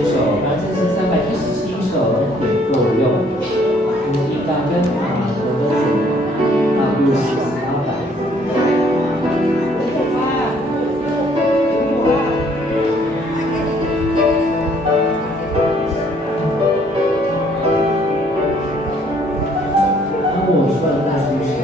诗首，然后这是317首恩典够用。一大跟我的主大陆4800。当我说的那句谁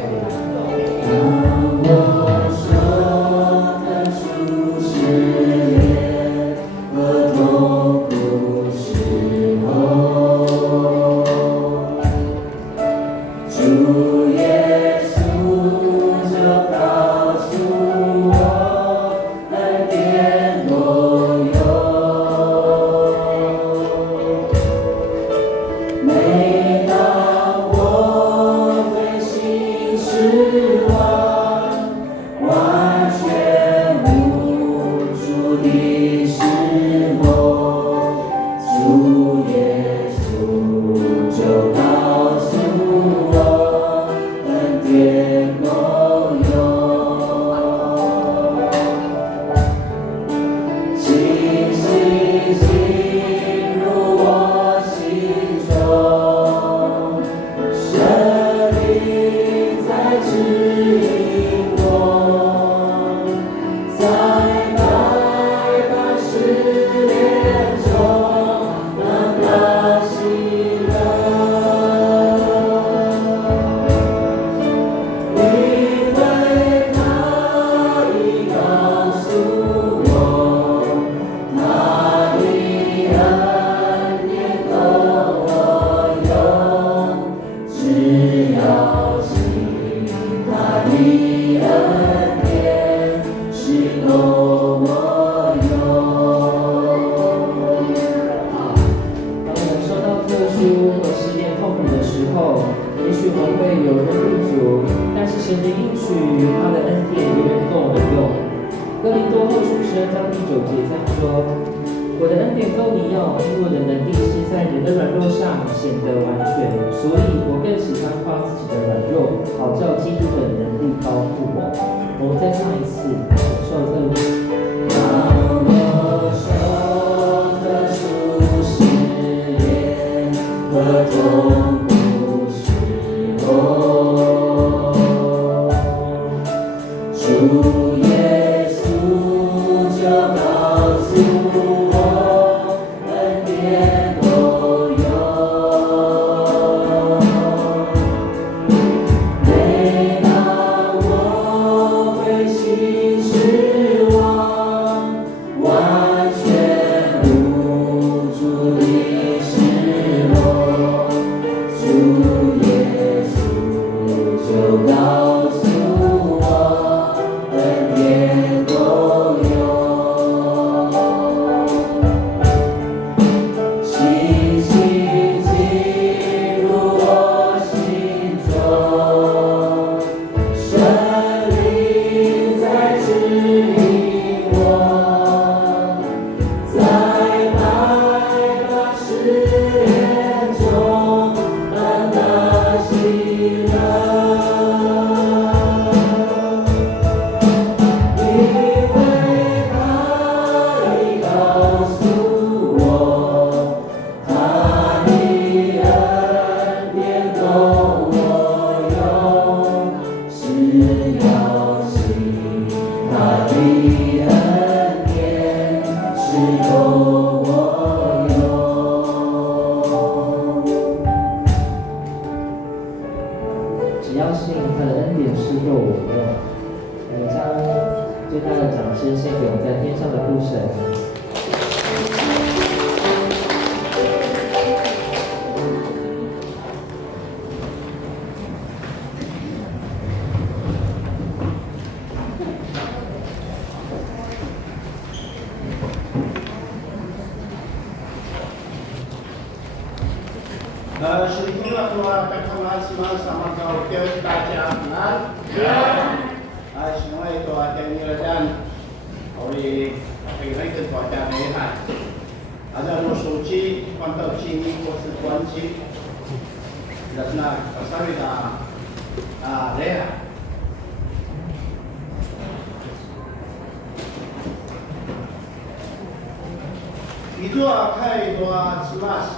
？Itu Tua kay doa simas.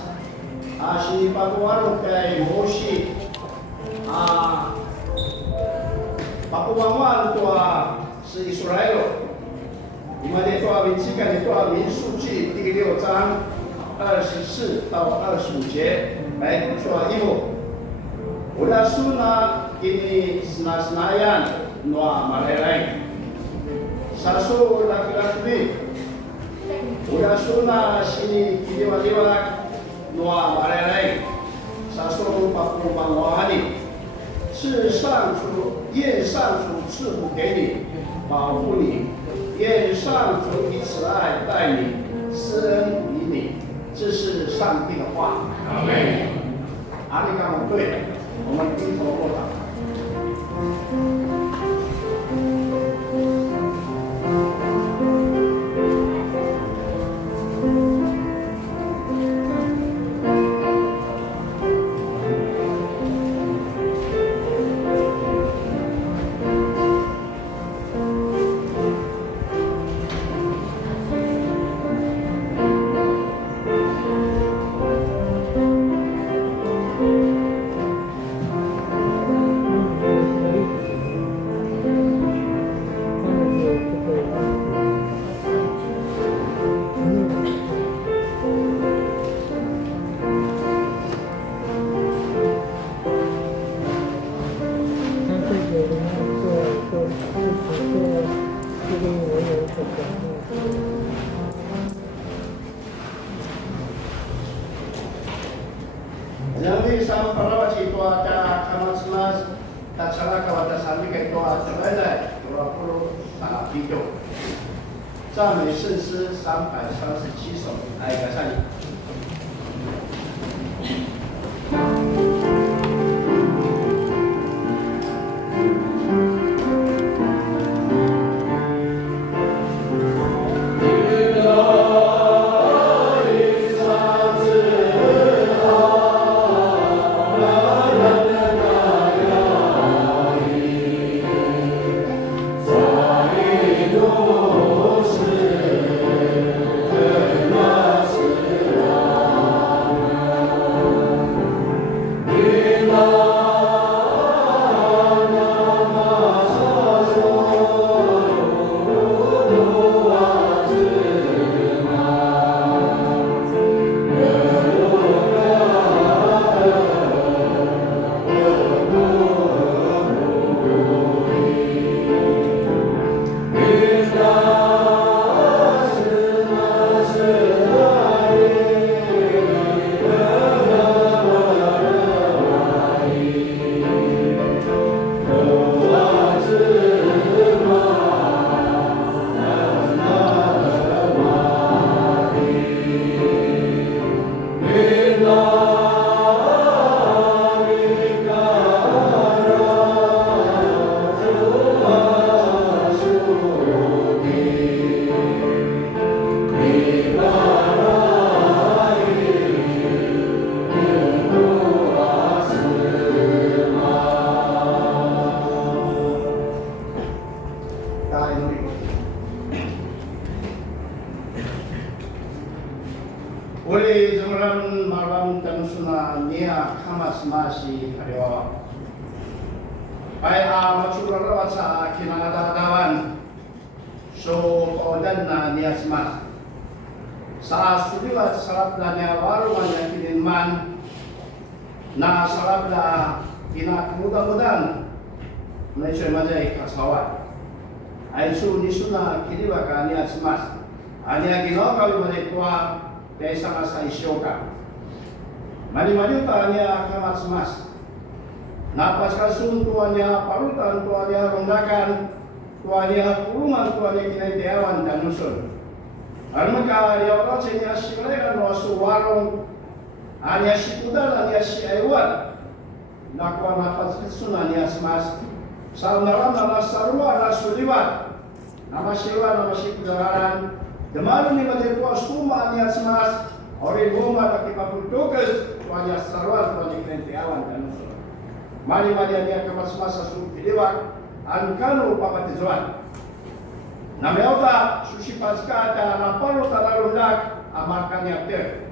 Sinipagawa kay Moshi. Pakuwawan tua si Israel. Imade tua bincikan itu 民数记第6章24到25节来说一幕。Udah suna ini senayan noa malelai. Sasu laki-laki. Udah suna sini kiliwat-liwat noa malelai. Sasu paku bangwani. 是上主，愿上主赐福给你，保护你，愿上主以慈爱待你，施恩于你。这是上帝的话。阿门。阿里刚好对，我们低头落祷。Jadi sama para wajib itu ada kamar selas, tak salah kalau ada sandi itu ada lain, 20video. 赞美圣诗337首，来改善你。Oleh jemaran malam dan sunah nia kamas masih hadewa. Pai macura rawaca kinangadawan so odan na nia smas. Sa sudiwa sarap na nia waruman yang kininman na sarap na kinamudan-mudan na isoy majay kasawan. Ay su ni sunah kiniwa ka nia smas. Ania ginawa kami majay tua dahil sa isyoka. Mali-mali pa niya kamat semas. Napaskasun tuwa niya parutan, tuwa niya rongdakan, tuwa niya kurungan, tuwa niya kinaitiawan dan nusun. Almaka niya orotse niya sikalekan no suwarong, niya sikudan, niya si aywan. Nakwa napaskasun niya semas. Sa naram na sarwa na suliwan. Namasiwan, namasikudaran. Demalu ni majetua suma niat semas, ori goma taki paputukas, tuanya sarwal tuanya kentiawan dan usul. Mari niat kemas masa su pidewa, ankanu papatizuan. Nameota susi paska ta napalo talarundak, amarkannya ter.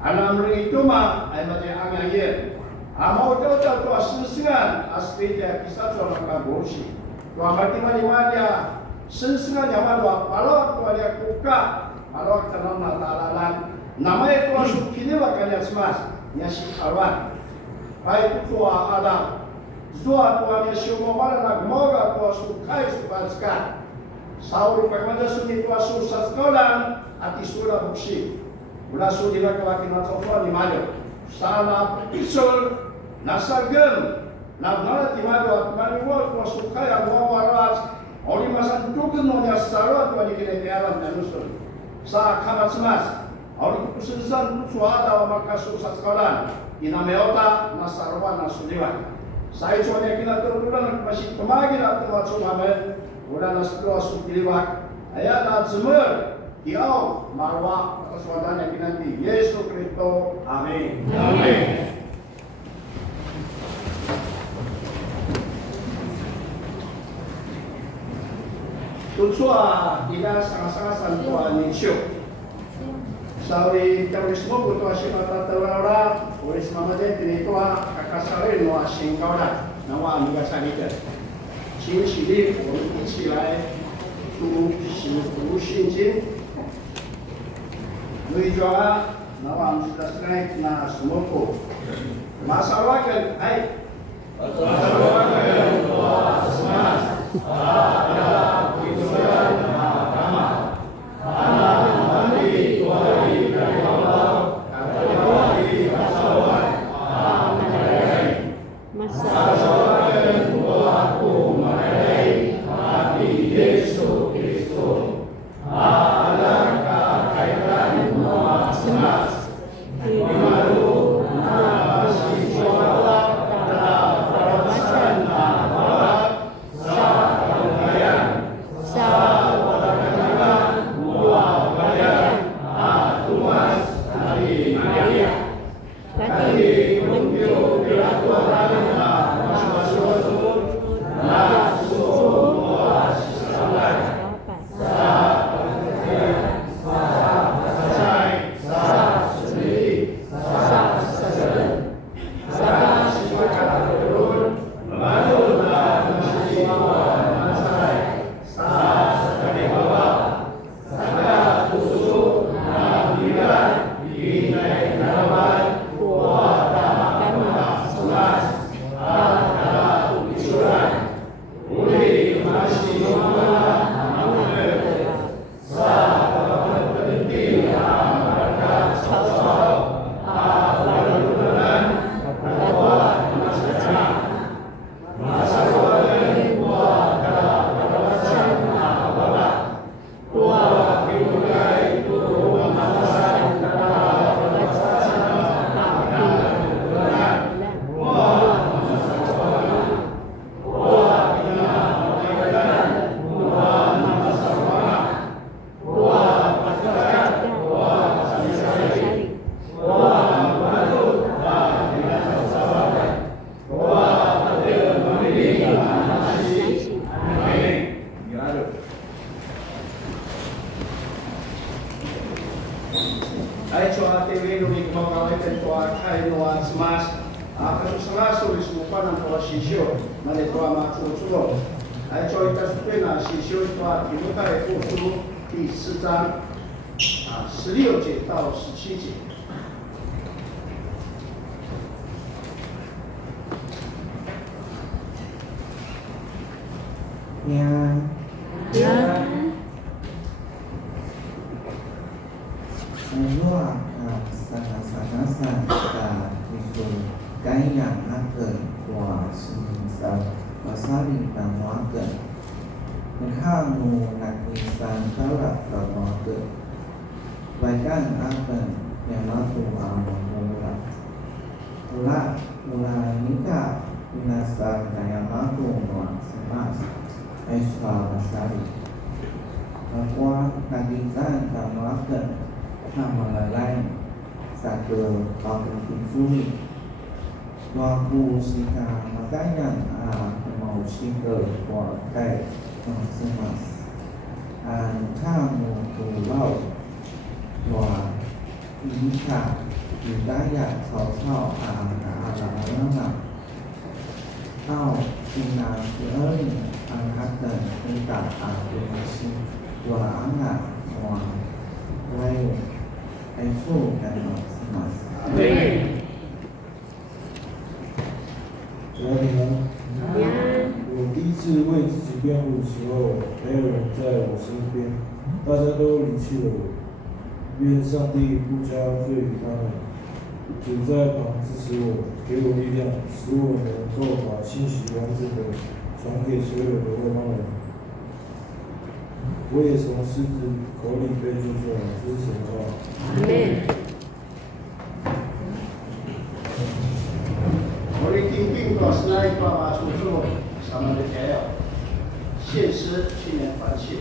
Alam itu mah ay macam angin. Amau jauh-jauh tu sensingan asli dia kisah seorang kagosi. Tu mati dia sensingan yang malu kalau tu dia kuka kalau kita nama talalan nama itu asuk kini wakanya semas nyasi kawan. Baik tu ada zua tu dia semua mana nak moga tu asuk kai supaskan. Saul pagmada suni tu asuk sekolah ati sura buksi. Mula sudira kelaki natsofa ni malu. Sana pisol nasagem nagmana ti malu at maniwal ko sukay ang wawarat oli masan tugen no nya sarwa tu ni kene alam nanusul sa kamasmas oli kusunsan suada wa makasu sa sekolah inameota nasarwa nasuliwa sai sonya kina turulan masih temagi at matsu hamen ora naslo asupiliwak ayat azmer diau marwa keswadana kinanti Yesus Kristo amin amin. Tutsua ila sangat-sangat santuan nisyo. Sauri terorismo buto asin matatawara, oris mamade tinitwa kakasare no asin kaura, nawa amiga sanita. Chin shili, ori ichilai, tu shinjin. Nui joa, nawa amsuda strength na sumoko. Masawakan, ay. Masawakan, doa semas. ว่าอีค่ะอยู่ได้อยากเขาเช่าอาหาอาหารนั่งหนักเอากินนาเอ้ยอันฮัตเตอร์เป็นตาอาเป็นชิว่าอันหนักว่าไรไอ้ฟูกันหน่อยสมัย 昨天我第一次为自己辩护的时候，没有人在我身边，大家都离弃了我。愿上帝不加罪于他们，主在旁支持我，给我力量，使我能够把信息完整的传给所有的外邦人。我也从狮子口里被救出来，这是神话。우리 띵띵과 스나이퍼 맞춤으로 사람을 대하여 신스 신의 관심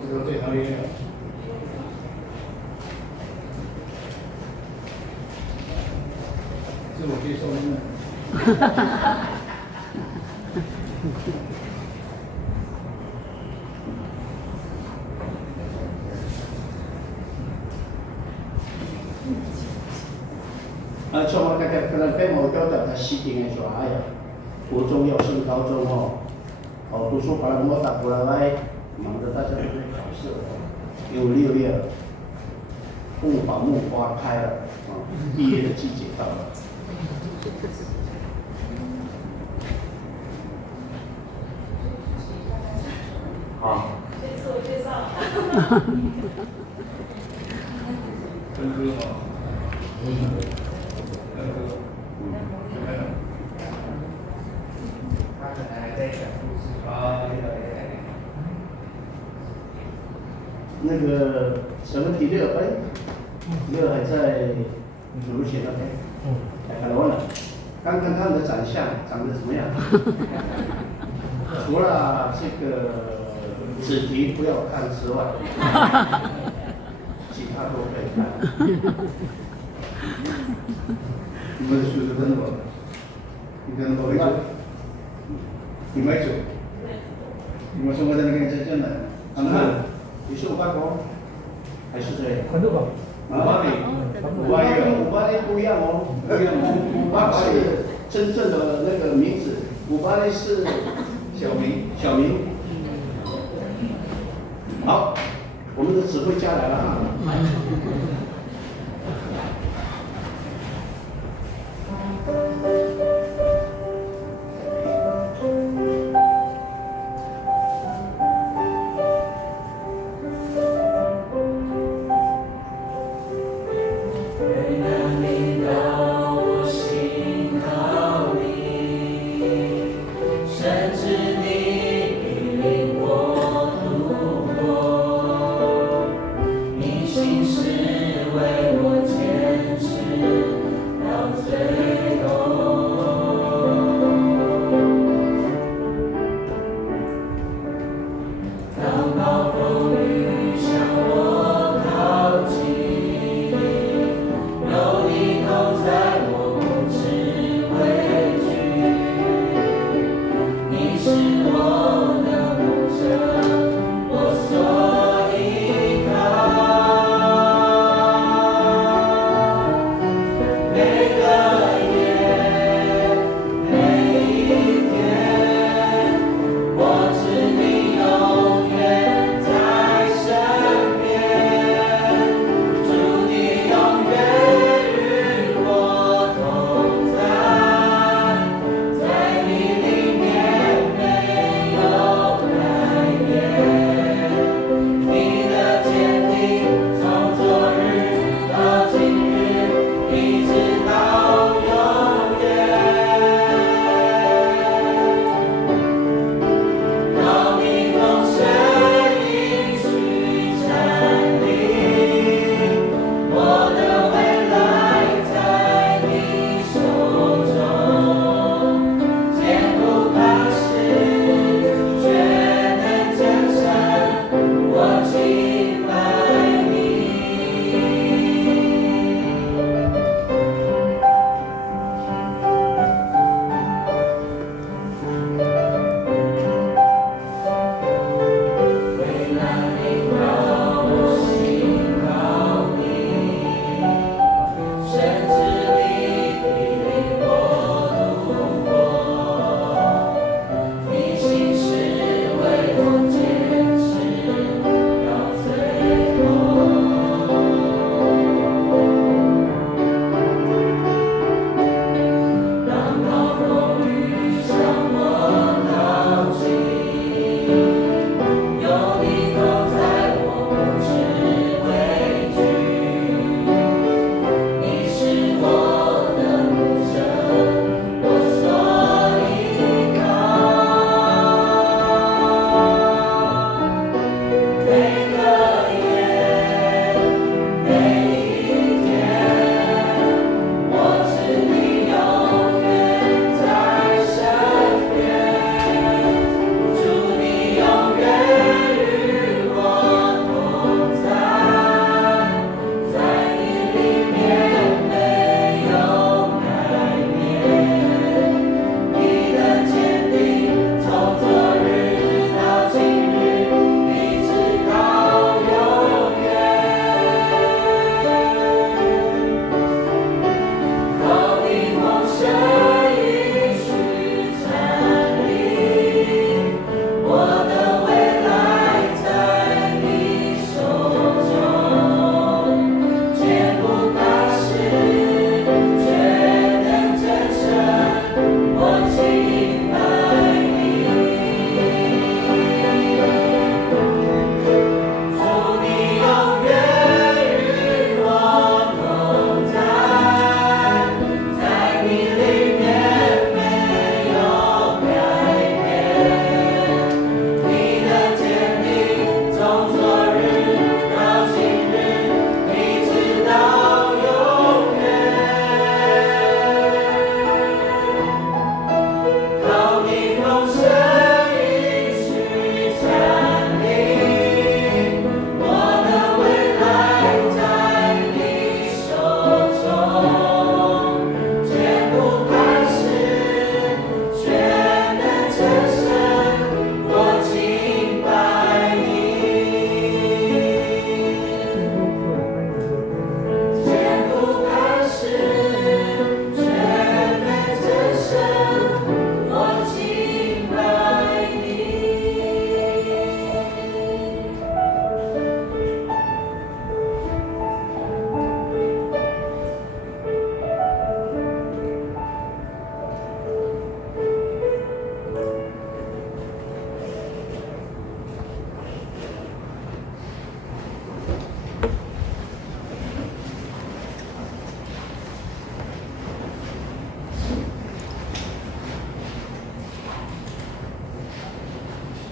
这个最行业自我介绍呢。从那个可能被某个的西点的说，哎呀，国中要升高中哦，读书把我打过来，忙着大家都在考试，因为6月木把木花开了，毕业的季节到了。好。自我介绍。分哥吗？他可能还在讲故事啊，那个什么第6哎，6还在如写那边，来看完了。刚刚他的长相长得怎么样？除了这个子题不要看之外，其他都可以看。你们学的真好，你看老一组，你们组，你们生活在那个真的，你是580还是这样？很多吧。580不一样哦，不一样哦，580是真正的那个名字，580是小名，小名。好，我们的指挥家来了啊。心是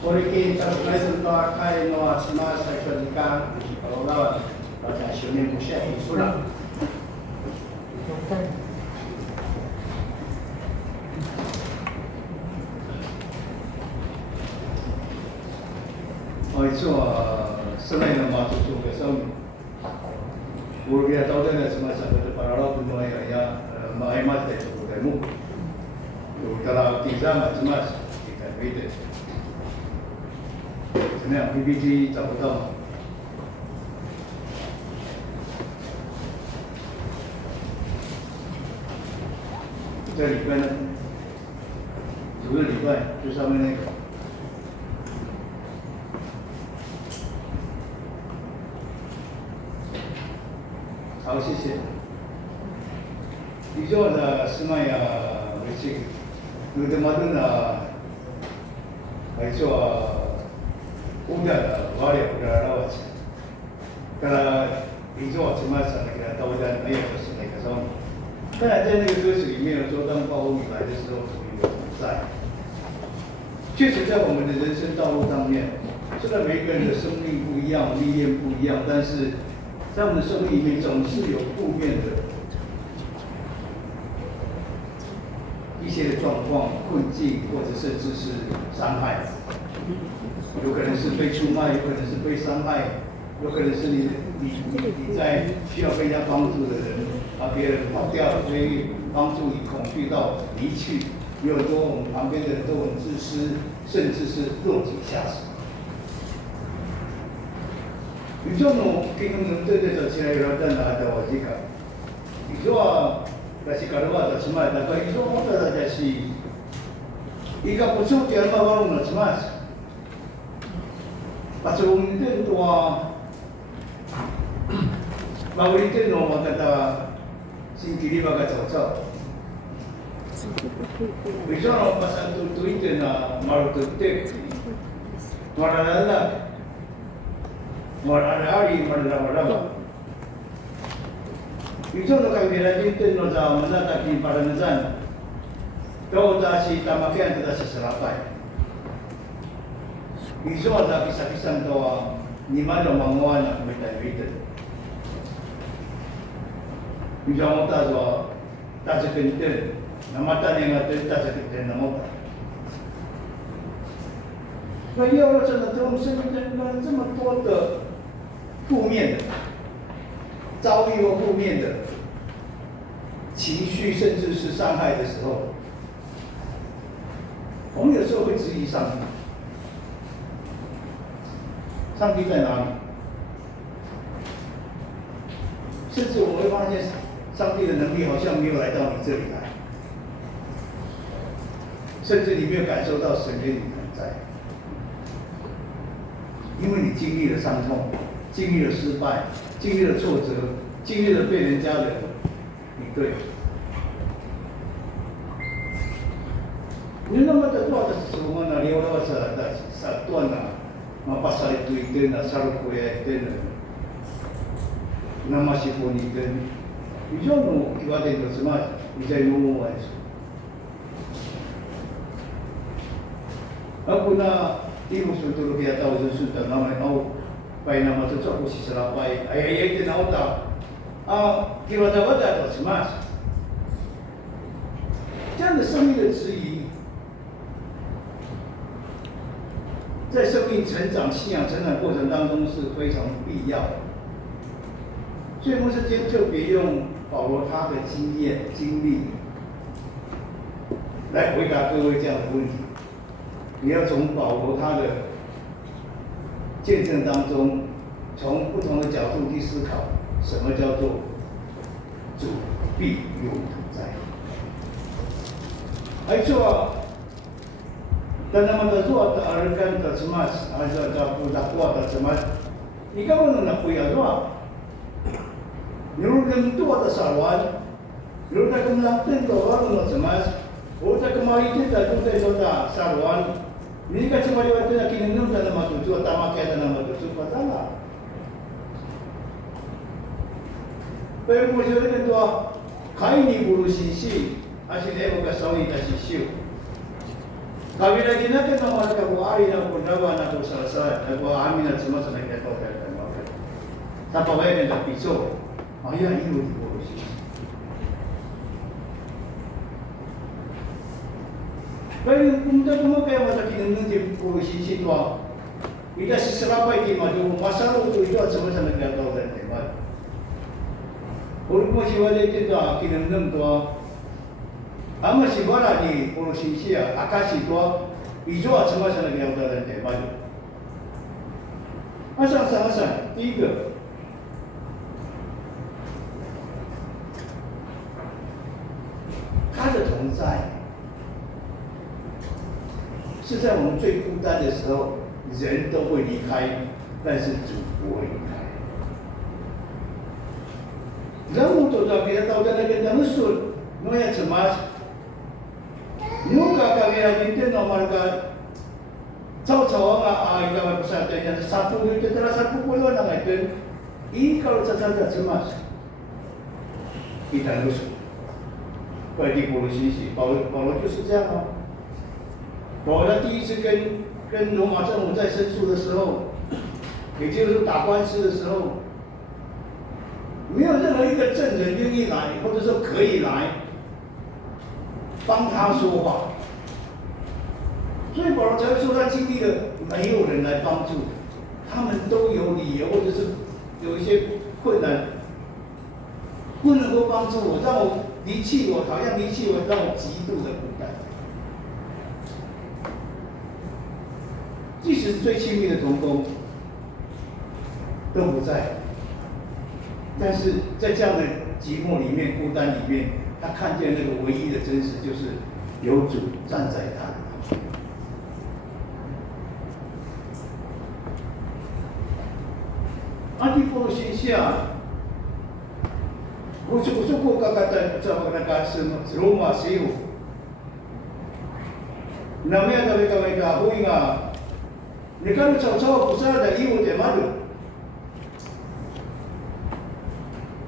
우리 개인 자신들과 카이노와 스마 사이클니까 바로가 맞아 시험에 무시해 이소라. 이소 스마이는 맞죠 그래서 우리가 도전에 스마 사이클 바로 분노해야 많이 맞대 또 되고 우리가 기자 맞지만 이게 왜 돼? 怎么样 ？PPT 找不到吗？这里边呢，主日礼拜就上面那个。好，谢谢。以上的是麦呀，微信，有的嘛的呢，还做。udah wale udah rawat kalau itu cuma sana kita tahu dan ayah pasti mereka sama但在那个歌曲里面说当暴风雨来的时候主有在确实在我们的人生道路上面虽然每个人的生命不一样历练不一样但是在我们的生命里面总是有负面的一些的状况困境或者甚至是伤害有可能是被出卖，有可能是被伤害，有可能是你在需要被人家帮助的人，别人跑掉，所以帮助你恐惧到离去。有很多我们旁边的人都很自私，甚至是落井下石。以上の経験の出てた違いがあったんだとは時間。以上はらしからは立ち前だから以上もただだし、いか不出点嘛我们立ち前。Pasulungin tua maulitin no magkata singkiri baga cocok. Bisa no pasan tutuitin na marututik. Maralala. Maralari maralawarawa. Bisa no kami rajintin no sa manataki paranazan. Kau tasi tamakyan kita sa sarapai. Iso ada kisah-kisah doa ni mana manguan nak minta-minta. Bijak mata doa tak sekentin, nama tak nengat tak sekentin nama. Bagi orang真的对我们生命中这么多的负面的遭遇或负面的情绪，甚至是伤害的时候，我们有时候会质疑上帝。上帝在哪里？甚至我会发现，上帝的能力好像没有来到你这里来，甚至你没有感受到神跟你同在，因为你经历了伤痛，经历了失败，经历了挫折，经历了被人家的比对。你那么的多的时候呢，你我sa tuan na mapasal itu itin na sarap kuya itin na masipon itin. Iyon mo iwatin ko sama ijay mo mo ayos. Ako na ibu suturo kaya tao sa suta naman au pai na matutok ko si sarapay ay itin au ta kiwata-wata to sama. 这样的生命的质疑。 在生命成长、信仰成长过程当中是非常必要的。所以牧师今天特别用保罗他的经验、经历来回答各位这样的问题。你要从保罗他的见证当中，从不同的角度去思考，什么叫做主必有同在。还说。 Dan nama tertua terarkan tersemas, ada dakwa tersemas. Ikaw ano na kuya doa? Nurulkan tua tersawan, nurulkan kumlatin doa ano tersemas, nurulkan kemaritin tak tutai doa sarwan. Ini kan cuma lewat na kinunum dan nama tutua tamak kaya nama tutua salah. Pero mo siya rin doa, kain ni buru sisi, asin ebo ka sawi ta sisiu. Kabila natin ng mga kabuhay na pundawa na ito sa amin at sumasanay na ito sa pawayan ng piso. Ayan, yun po siya. Pero kung dito mo kaya matakin ng hindi po siya ito, ita sisirapay di madu, masalo ito ito at sumasanay na ito sa temat. Kung mo siya wala ito, kinamnam ito, ama sigara di porosisia akashi to ijo achama sana gaya udaran de maju asal 第一个他的同在是在我们最孤单的时候人都会离开但是主不会离开然后走到别的到在那边等顺诺亚怎么Nuka kaya din normal ka caw-caw nga ikaw sa atin yan satu itu terasa pukulan na ngayon ikaw sa sana cemas kita harus pergi polisi Paulo就是这样哦保罗第一次跟罗马政府在申诉的时候也就是打官司的时候没有任何一个证人愿意来或者说可以来帮他说话，所以保罗才会说他经历了没有人来帮助，他们都有理由或者是有一些困难，不能够帮助我，让我离弃我，好像离弃我，让我极度的孤单。即使是最亲密的同工都不在，但是在这样的寂寞里面、孤单里面。他看见那个唯一的真实，就是有主站在他的旁边。阿提波罗西下，我说过刚刚在那个是罗马西欧，那么样的那个会啊，你看曹操不是的义务的嘛的，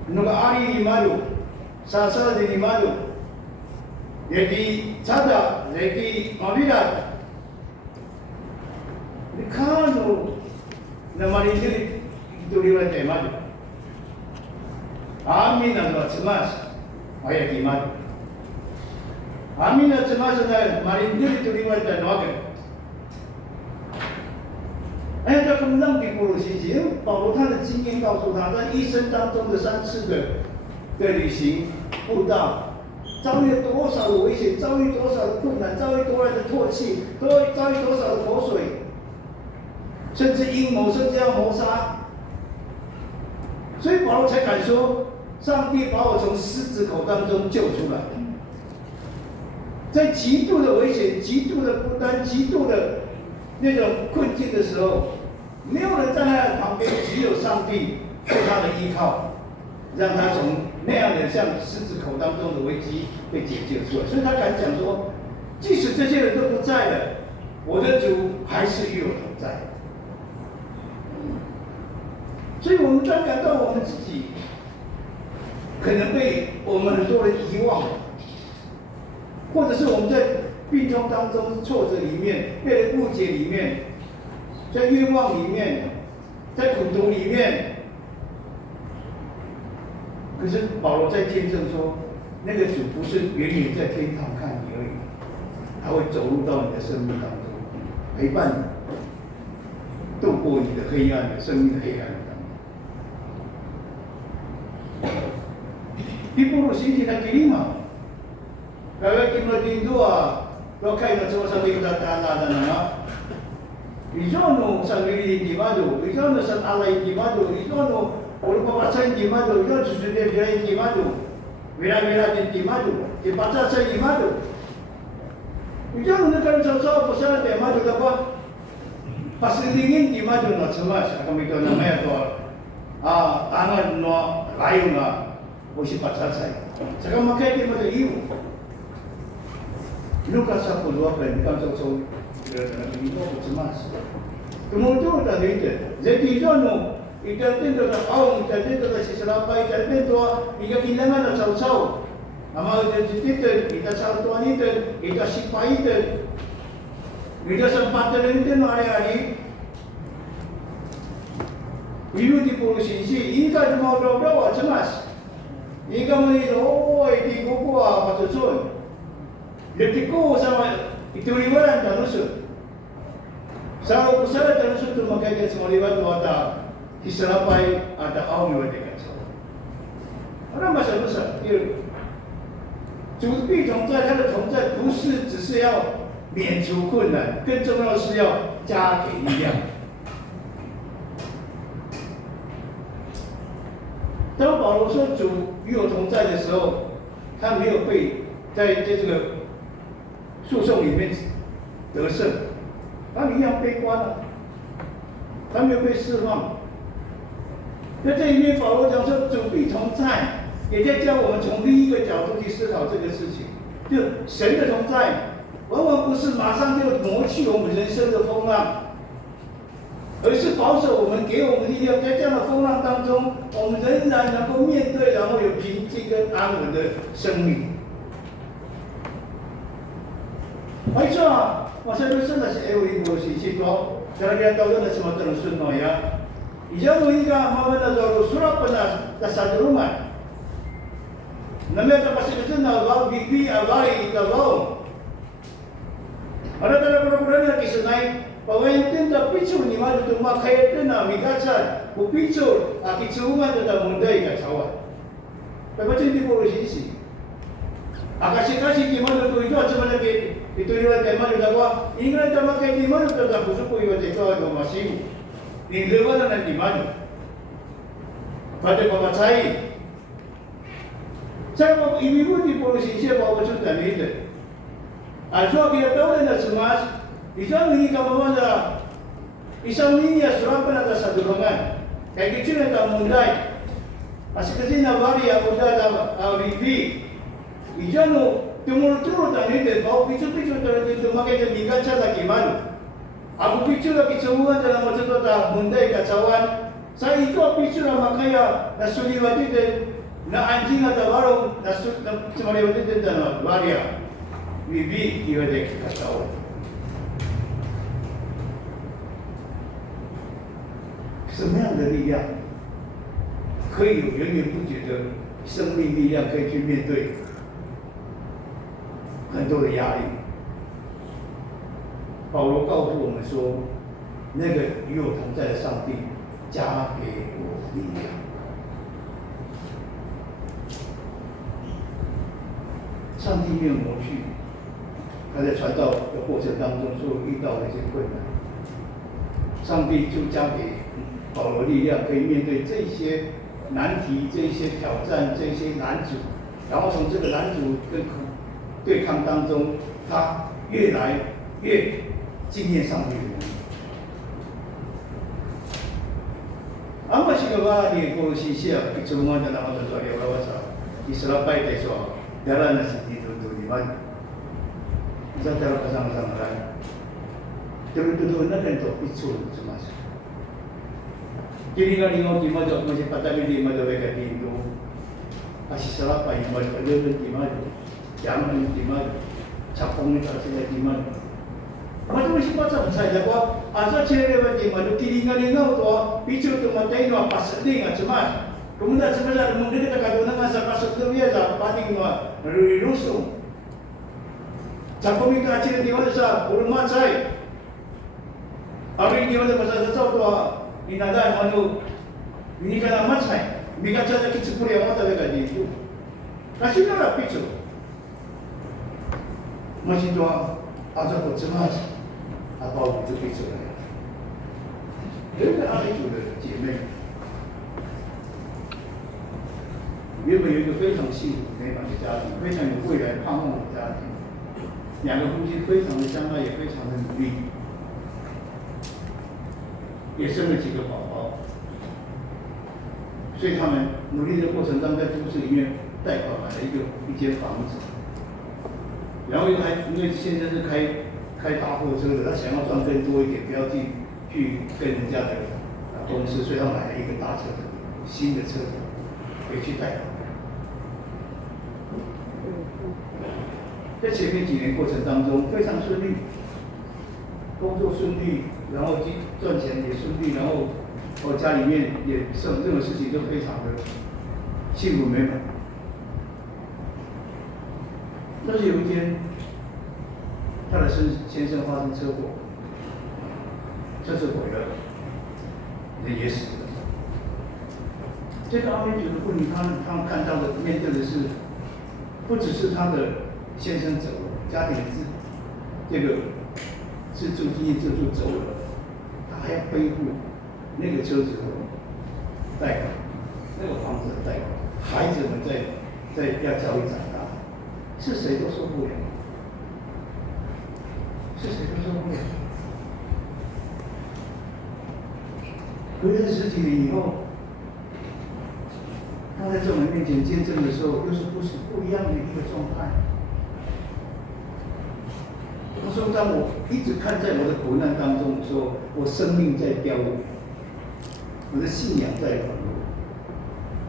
那个阿里的嘛的。Sasa di Madu, jadi Sada, jadi Mavirat, di Kano, nama ini itu riwayat Madu. Amin adalah cemas, ayat di Madu. Amin adalah cemas adalah marindir itu riwayat Naga. Ayat ke-6di Pulau Sisi， 保罗他的经验告诉他，在一生当中的3次的旅行。布道遭遇多少的危险，遭遇多少的困难，遭遇多少的唾弃，遭遇多少的口水，甚至阴谋，甚至要谋杀。所以保罗才敢说：“上帝把我从狮子口当中救出来。”在极度的危险、极度的孤单、极度的那种困境的时候，没有人站在他旁边，只有上帝做他的依靠，让他从。那样的像狮子口当中的危机被解救出来，所以他敢讲说，即使这些人都不在了，我的主还是与我同在。所以我们专感到我们自己可能被我们很多人遗忘，或者是我们在病痛当中、挫折里面、被人误解里面，在愿望里面，在苦读里面。可是保罗在见证说，那个主不是远远在天堂看你而已，他会走入到你的生命当中，陪伴你，度过你的黑暗的生命的黑暗当中。di Pulau Sisi na kilima, kaya kimlatin dua, lokay na sa sabi katatala na nga. Isono sa lili di madu, isono sa alay di madu, isono Ulupapasan di madu, yun susunod din di madu. Wira-wira din di madu. Di patsasay di madu. Ito nagkaroon sa pasalan di madu dapat pasilingin di madu na sumas. Kami ito na may ito. Angan no layo na o si patsasay. Saka makay di madu iyo. Lukas 10:20 kan sa ito sumas. Kemudian tadi itu. Jadi jono itatendo na kaong, itatendo na sisalapay, itatendo, ikakilangan na sausaw. Ama itatito, itasautuan ito, itasipay ito. Kita sempat terlentang hari-hari. Ibu di polisi ini kan mau berapa cemas. Ini kan menit di kuku apa tujuan. Detikku sama itu liburan terusut. Kalau pusat terusut tu makanya semua liburan tu ada hisrapai ada awal liburan dekat. Orang masa besar,主币同在，它的同在不是只是要免除困难，更重要的是要加给力量。当保罗说主与我同在的时候，他没有被在这个诉讼里面得胜，他一样被关了，他没有被释放。在这里面，保罗讲说主必同在。也在教我们从另一个角度去思考这个事情，就神的同在，往往不是马上就磨去我们人生的风浪，而是保守我们，给我们力量，在这样的风浪当中，我们仍然能够面对，然后有平静跟安稳的生命。没错啊，我现在真的是有信心说，大家到底什么都能顺诺呀。以前我一个妈妈那时候Surabaya的satu rumah。Namanya kapasitasnya nawa bibi awali kalau ada pura-pura kisah naik bahwa yang tindak picu ni malu tu makai tu na migacan bu picu akicuman tu dah mundai kacawan. Macam di polisi. Akasi-kasi di malu tu itu macam mana itu dia di malu dah buat. Ingin tu makai di malu tu dah busuk itu itu ada masih. Ni lepas nanti malu. Pada pemacai. Saya ibu di polisi saya bawa sudah ni tu. Asal kita tahu dah semua, isang ini kamu mana, isang ini ya surah pernah ada satu ruangan. Kayak gitu nanti mulai. Asal kasi na bari aku dah ada bibi. Isang tumur tadi tu, bawa picu tadi tu makai jadi kaca lagi malu. Aku picu lagi semua dalam macam tu dah mundai kacawan. Saya itu picu lah makanya nasuli waktu tu. Na anjing atau baru nasut cuma lewat itu dan waria bibi dia dek kacau. Semua的力量可以有源源不绝的生命力量，可以去面对很多的压力。保罗告诉我们说，那个与我同在的上帝加给我力量。上帝没有磨去，他在传道的过程当中所遇到的一些困难，上帝就加给保罗力量，可以面对这些难题、这些挑战、这些难阻，然后从这个难阻跟对抗当中，他越来越经验上帝的能力。阿玛西个话，你过去写，一出门就那么多做了，我操，你说了白的说。Jalan nasi itu di mana? Bisa cara pasang-pasang kan? Terus nak kan tu picu semasa. Jadi kalau ingin di mana, masih patah di mana mereka di itu, masih salah apa yang mereka ada di mana, jangan di mana, capung ni tak ada di mana. Macam masih patah saja kau, asal cewek di mana, tiringan tu, picu tu mata ini apa sedih macam mana? Kemudian sebenarnya mungkin kita katakan masa masuk ke biasa, paling rusung. Capung itu acil di mana sah, urut macai. Abang di mana pasal sesuatu tu, ini ada manu, ini kena macai. Bika cara kita sepuluh yang mata mereka di itu. Kasih nak picu. Masih tu, ada pun cemas, apa itu picu lagi. Dia ada itu的姐妹。原本有一个非常幸福美满的家庭，非常有未来盼望的家庭，两个夫妻非常的相爱，也非常的努力，也生了几个宝宝。所以他们努力的过程当中，在都市里面贷款买了一间房子，然后因为现在是开大货车的，他想要赚更多一点，不要去跟人家的公司，所以他买了一个大车子，新的车子回去贷款。在前面几年过程当中非常顺利，工作顺利，然后赚钱也顺利，然后家里面也任何事情都非常的幸福美满。但是有一天，他的先生发生车祸，车子毁了，人也死了。这个阿美族的妇女，他们看到的、面对的是，不只是他的先生走了，家庭这个经济支柱走了，他还要背负那个车子的贷款，那个房子的贷款，孩子们在要教育长大，是谁都受不了，是谁都受不了。隔了10几年以后，他在众人面前见证的时候，又是不一样的一个状态。他说：“当我一直看在我的苦难当中的时候，我生命在凋零，我的信仰在软弱。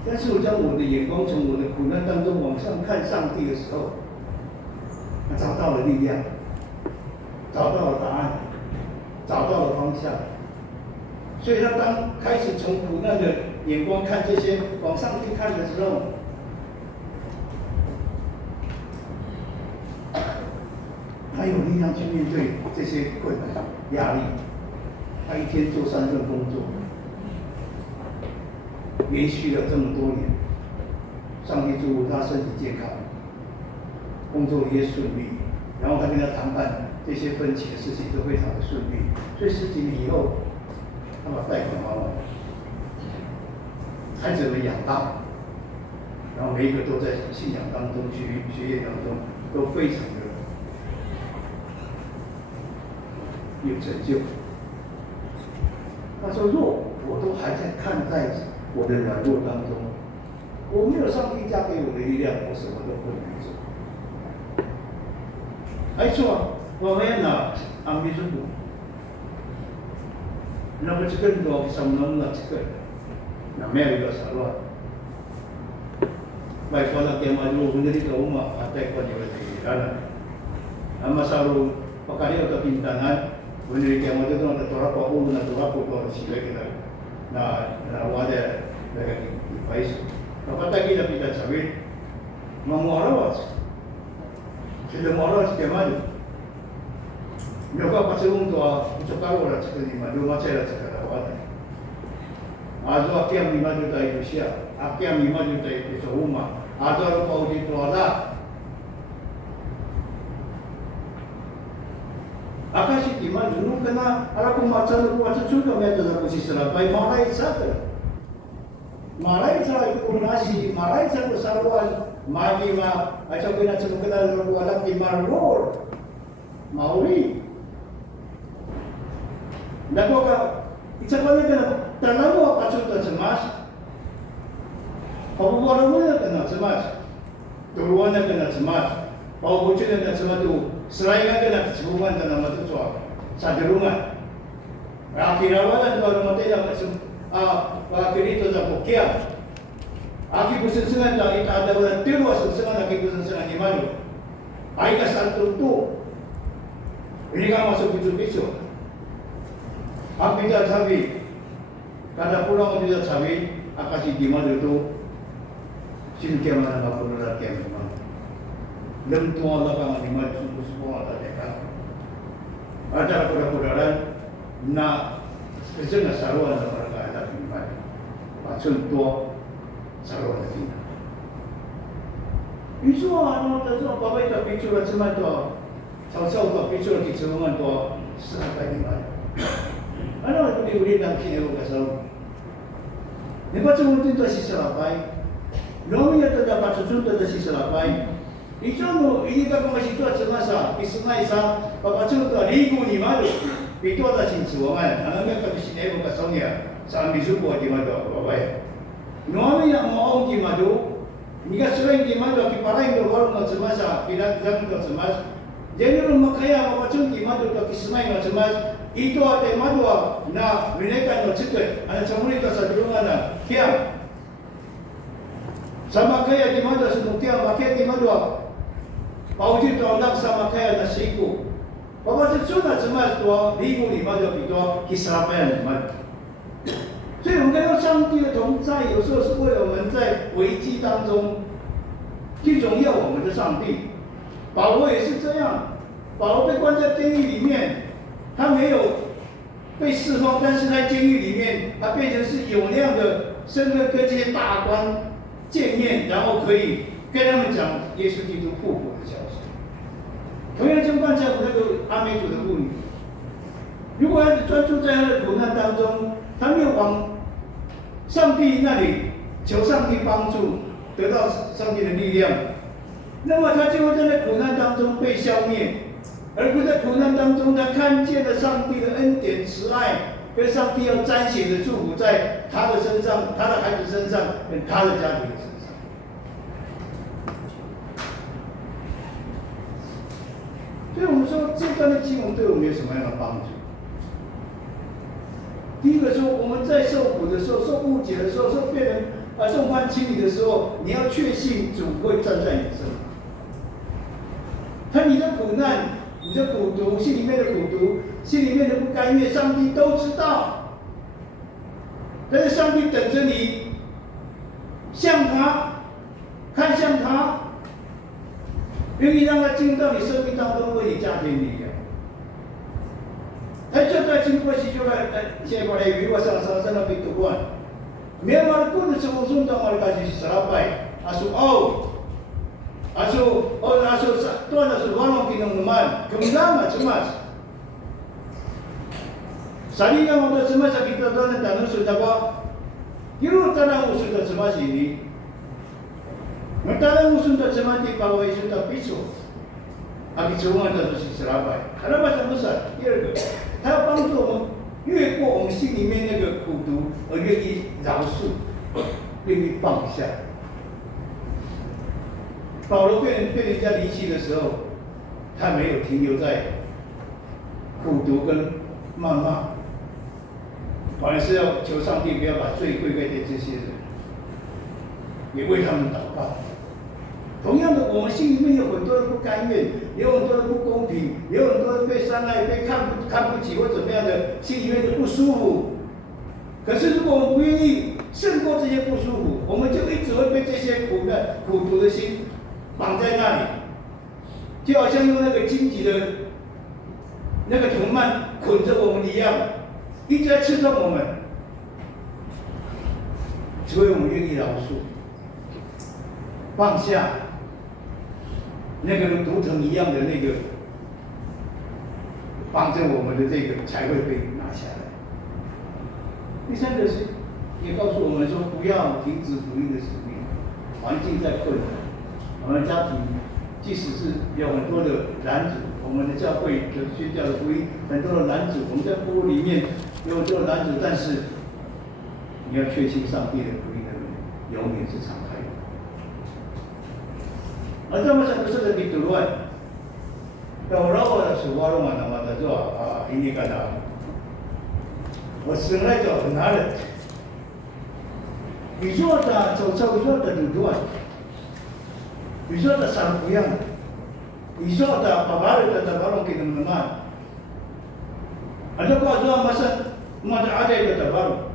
但是我将我的眼光从我的苦难当中往上看上帝的时候，他找到了力量，找到了答案，找到了方向。所以他当开始从苦难的眼光看这些，往上去看的时候，他有力量去面对这些困难、压力。他一天做3份工作，连续了这么多年。上帝祝福他身体健康，工作也顺利。然后他跟他谈判这些分歧的事情都非常的顺利。所以10几年以后，他把贷款还完，孩子们养大，然后每一个都在信仰当中、学业当中都非常的有成就。他说：“若我都还在看在我的软弱当中，我没有上帝加给我的力量，我什么都不能做。”还说我们呢，阿弥陀佛，那么这个多什么呢？这个那没有一个啥乱。baik kalau dia maju menjadi ke rumah partai konservatif dan nama selalu pakari atau pintangan menjadi yang maju itu ada torah pau dan torah pau itu sila kita na wada dari pais partai kita kita sabit memuarawas sudah muarawas dia maju nyoka pasung tua cakap orang cakap ni maju macam ada cakap awal azo akyam 5 juta Indonesia akyam 5 juta Indonesia rumah azo pau di Tuala akasi di mana dulu kena ala ko macam juga meto da posisi labai malai satu malai sa ko nasi malai sa ko sarwan magi ma acha ko na sa kena ro wala ki maror mauri nako ka itsapane kana talamu apacho da semas pabubuan kena semas turuan kena semas pabubuan kena semas tu selain kena kesebuhan dan nama tu sadarungan akirawan dan rumah tenda kredito sa pokiam aki pusensengan da ita ada orang tirwa sensengan aki pusensengan di mana ai ka santo tu ini kan masuk bisu-bisu apita sabi kada pulang dia sabi akasi di mana tu sinke mana ka pulang kiam lem tua la ka ni ma su semua ada dekat ada pura-puraran na sejena saruan da para ada ni ma pacun tua saruan da ni isu ano ta so babai ta pichu la cuma tu sau ta pichu la kicuman tu sampai ni ma ano tu diuri dan kini ko kasau ni pacun tu sisa labai nomi ya ta dapat susun tu sisa labai Ichano ini ka kung situasi masa isnay sa papachuta ligo ni Malu ito ata sinsuangan ang mga kapisinebo ka sonya sa ambisupo di Malu babay noami ang maong di Malu niga sulain di Malu kiparain do warung na sumasa pinagdam do sumas jenero makaya papachun di Malu to kisnay na sumas ito ate Malu na mineka no chicken ana chamurita sa durungan na kaya sama kaya di Malu sa mukya makaya di Malu Pauji tu anak sama kaya na siku, 爸爸是做了什么多，礼物里面就比多伊斯兰拜你们。所以我们看到上帝的同在，有时候是为了我们在危机当中去荣耀我们的上帝。保罗也是这样，保罗被关在监狱里面，他没有被释放，但是在监狱里面，他变成是有那样的身份，跟这些大官见面，然后可以跟他们讲耶稣基督复活的消息。同样情况下，那个阿美族的妇女，如果她只专注在她的苦难当中，她没有往上帝那里求上帝帮助，得到上帝的力量，那么她就会在那苦难当中被消灭，而不在苦难当中，她看见了上帝的恩典、慈爱，跟上帝要彰显的祝福在她的身上、她的孩子身上，跟她的家庭身上。所以我们说这段的经文对我们有什么样的帮助？第一个说，我们在受苦的时候、受误解的时候、受别人众叛亲离的时候，你要确信主会站在你身旁。看你的苦难、你的苦毒、心里面的苦毒、心里面的不甘愿，上帝都知道。但是上帝等着你向他看向他，愿意让他进入到你生命当中，为你加添力量。在这段经过时，就现在来与我上那边读完，没有嘛？过的时候，送到我的家是1800，阿说断了是瓦隆给弄man，kemana cemas。Salinya waktu cemas kita tuan dan sudah apa? Kira tanah sudah cemas ini. Mentara sudah cemas di bawah sudah pisau. Abi cuma ada是1800，那么什么事？第二个，他要帮助我们越过我们心里面那个苦毒，而愿意饶恕，愿意放下。保罗被人家离弃的时候，他没有停留在苦毒跟谩骂，反而是要求上帝不要把罪归给这些人，也为他们祷告。同样的，我们心里面有很多的不甘愿，有很多的不公平，有很多的被伤害、被看不起或怎么样的，心里面的不舒服。可是如果我们不愿意胜过这些不舒服，我们就一直会被这些苦毒的心绑在那里，就好像用那个荆棘的那个藤蔓捆着我们一样，一直在刺痛我们。所以我们愿意饶恕，放下那个如毒藤一样的那个绑着我们的这个，才会被拿下来。第三个是也告诉我们说，不要停止福音的使命。环境再困难，我们家庭即使是有很多的拦阻，我们的教会的宣教的福音很多的拦阻，我们在部落里面有很多的拦阻，但是你要确信上帝的福音的门永远是敞开的。而这么想不是的比读完，要让我的手挖弄完了嘛的做印尼干的，我生来就很难的。你说的走错，你说的读完，你说的啥不一样？你说的爸爸的爸爸给他们嘛？ada kau jual masa ada itu terbaru,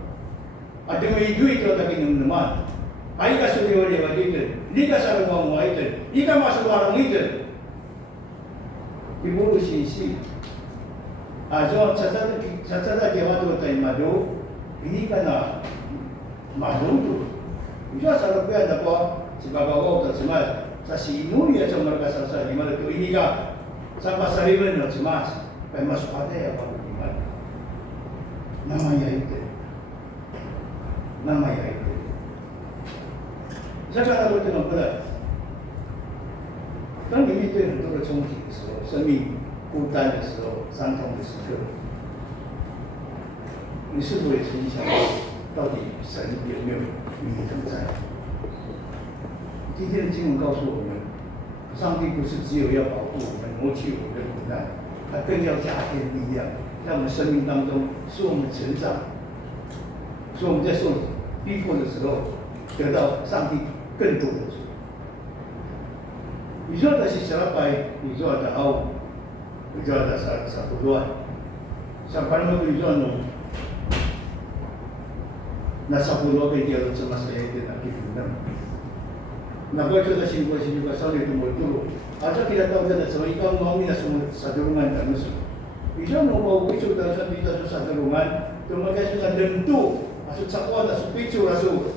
ada duit itu tak kini mana? Ayo kasih dia wajib itu, ni kasih orang mau itu, ni kan masuk orang itu. Ibu sisi, ajo cacat dia waktu itu madu, ini kan madu tu. Itu asal dia ada apa? Sebab awak tak semua, sasi ini ya cuma mereka sasa di mana tu ini kan, sampai seribu ni cuma, masuk ada ya apa? Namanya itu. saya看到过这种不的，当你面对很多的冲击的时候，生命孤单的时候，伤痛的时刻，你是否也曾经想到底神有没有与你同在？今天的经文告诉我们，上帝不是只有要保护我们、磨去我们的苦难，他更要加添力量，在我们生命当中使我们成长，使我们在受逼迫的时候得到上帝更多的祝福。你说的是小白，你说的 Ujua ada satu dua. Sampai mau ujua no. Nasa pulau ke dia tu cuma saya tidak kita. Nampaknya kita simpulkan juga soal itu betul. Aja kita tahu kita semua ikan mau ni semua satu rumah tak masuk. Ikan mau picu dan satu rumah. Cuma kita sudah tentu. Asal cakap asal picu asal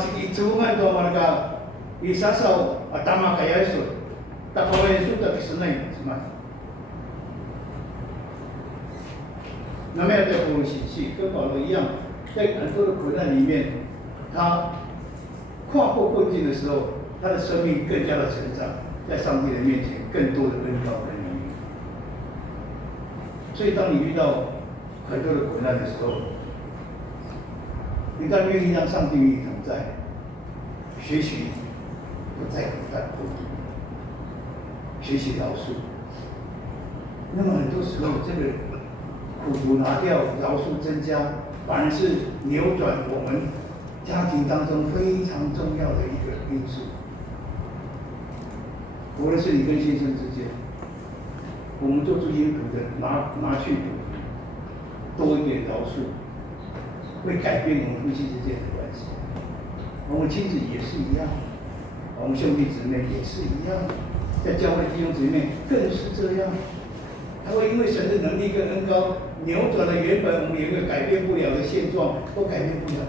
si rumah tu mereka isasau atama kaya itu. Tak boleh itu tak kesenai semua. Namanya ada polisi跟保罗一样，在很多的苦难里面，他跨过困境的时候，他的生命更加的成长，在上帝的面前更多的恩膏跟能力。所以，当你遇到很多的苦难的时候，你当然愿意让上帝与你同在，学习不再苦难孤独，学习饶恕。那么很多时候，这个苦毒拿掉，饶恕增加，反而是扭转我们家庭当中非常重要的一个因素。无论是你跟先生之间，我们做出应得的，拿去多一点饶恕，会改变我们夫妻之间的关系。我们亲子也是一样，我们兄弟姊妹也是一样，在教会弟兄姊妹更是这样。他会因为神的能力跟恩膏，扭转了原本我们也会改变不了的现状，都改变不了。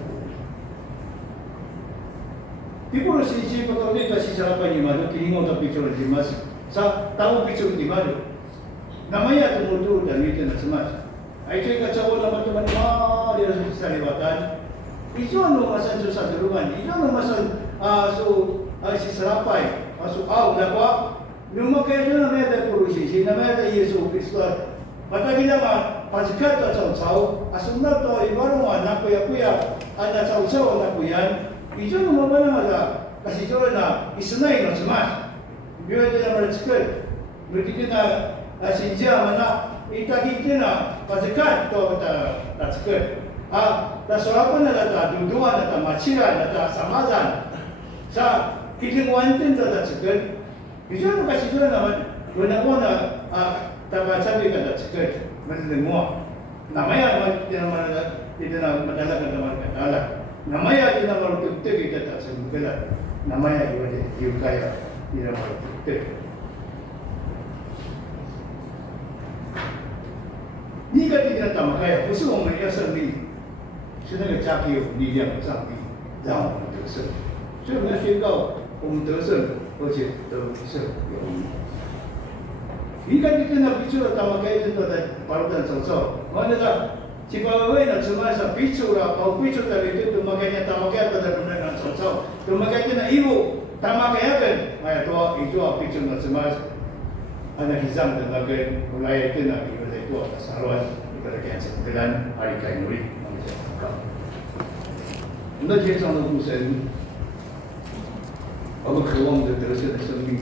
di puro sisi pagkakita kasi sa panimado, kiningaw sa picture di mas, sa tao picture di malo. Namanya tumutu dan itu na semas. Ay cuy kacau naman teman dia sa liwatan. Ijo ano masan sa tulungan, ijo ano masan si Sarapay, nakwa. Lumakaya na may ada puro sisi, na may ada Yesus Kristo. Patagi naman, pasikat at sausaw, asunod to, ibarungan na kuya-kuya, at sausaw na kuyan, ijo naman ba naman kasi ito na isunay no semas. Biar dia naman sikit, berarti na sinja mana, itagi dia na pasikat to ta sikit. Ta surapan na ta duduan na ta maciran na ta samazan, sa kilinguan din ta sikit. Ijo kasi ito naman, guna-guna tabasabi ka na sikit. Masilimuha. Namaya naman, hindi na madala ka naman katala. Namaya hindi na marutugtug kita sa mugala. Namaya yung kaya, hindi na marutugtug. 第一个力量打开，不是我们要胜利，是那个加给我们力量的上帝，让我们得胜。所以我们要宣告，我们得胜，而且得胜有余。一个力量必须要打开，真的在巴鲁丹手上，我那个si Pawai na cuma sa picu lah, kau picu tadi itu tumakainya tamakai pada benar手上，tumakainya na ibu, tamakai kan, ayat tua itu picu na cuma anak hizam dan lagi mulai itu na ibu itu saluran ibarat yang sebulan hari kain nuri manusia kau. 我们在天上的父神，我们渴望着得胜的生命，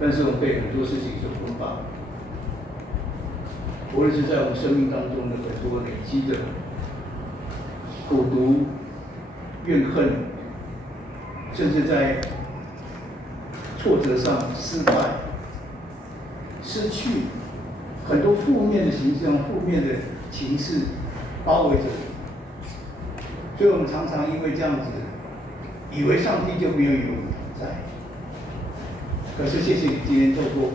但是我们被很多事情所捆绑。无论是在我们生命当中的很多累积的苦毒、怨恨，甚至在挫折上失败、失去很多负面的形象、负面的情势包围着你，所以我们常常因为这样子，以为上帝就没有与我们同在。可是谢谢你今天透过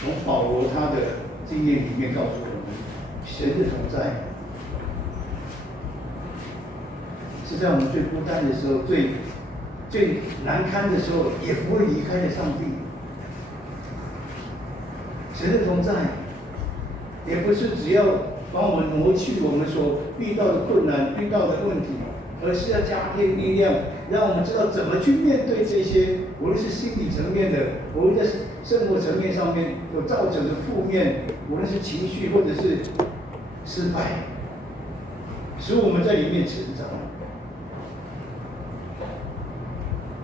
从保罗他的经验里面告诉我们，神的同在是在我们最孤单的时候、最难堪的时候，也不会离开的上帝。神的同在，也不是只要帮我们挪去我们所遇到的困难、遇到的问题，而是要加添力量，让我们知道怎么去面对这些，无论是心理层面的，无论在生活层面上面有造成的负面，无论是情绪或者是失败，使我们在里面成长。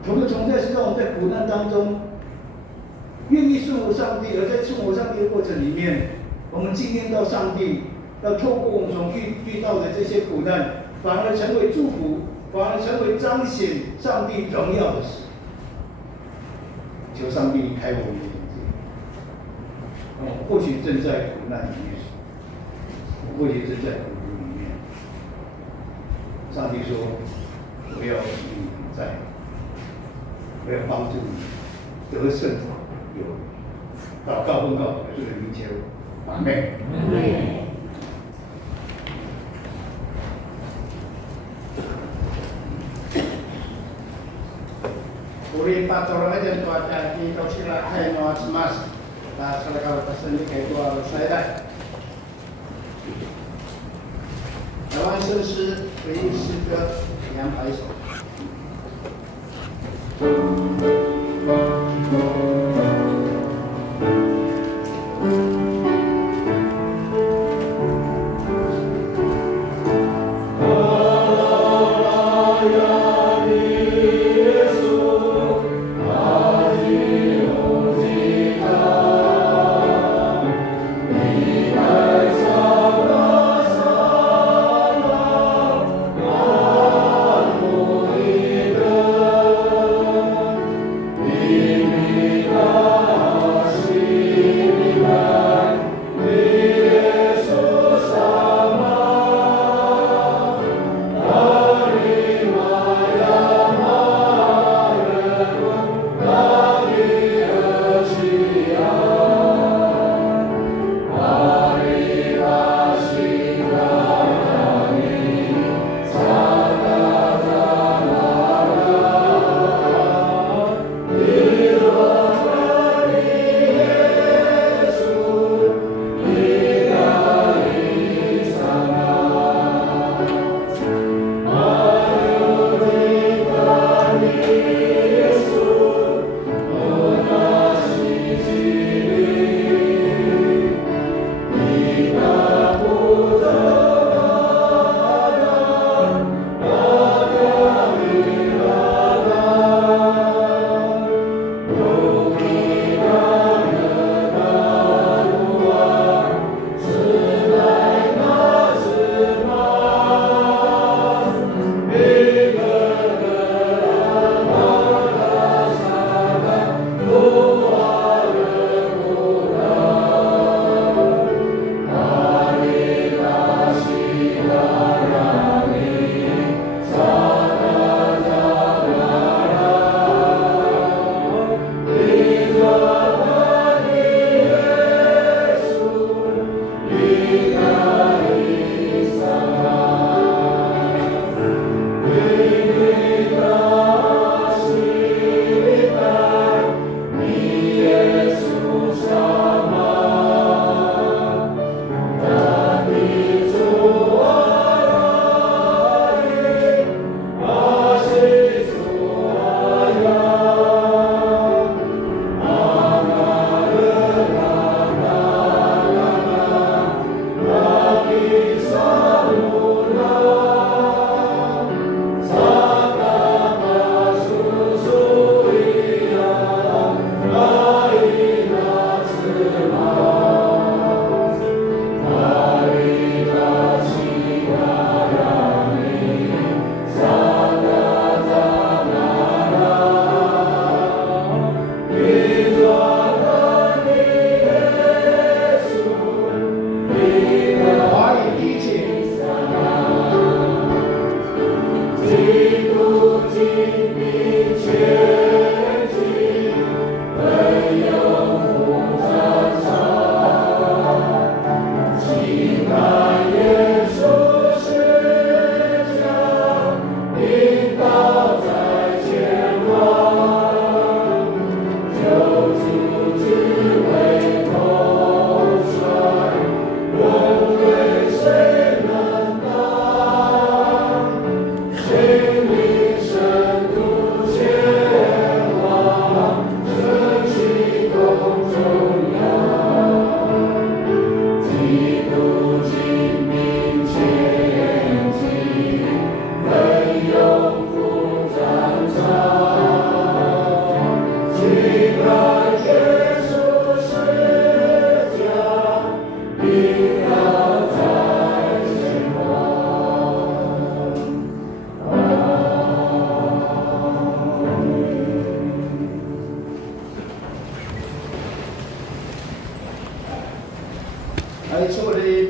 主的同在是让我们在苦难当中，愿意顺服上帝，而在顺服上帝的过程里面，我们经验到上帝要透过我们所遇到的这些苦难，反而成为祝福，反而成为彰显上帝荣耀的事。求上帝开我们的眼睛，或许正在苦难里面，或许正在苦毒里面。上帝说：“我要与你同在，我要帮助你得胜有余。”祷告奉告主耶稣的名求，阿门。Uri patrol aja tuh aja di kau sila kain was mas, tak salah kalau tersendiri kayak itu harus saya. 台湾圣诗回应诗歌200首。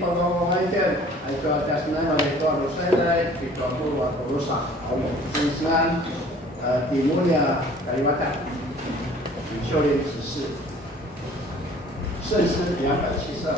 pagkakamaiten ay ito atas na malito ang Rosaiday, ito po at urusak. Ako, sinsan, Timulia, Kaliwatan,修炼指示，圣诗272。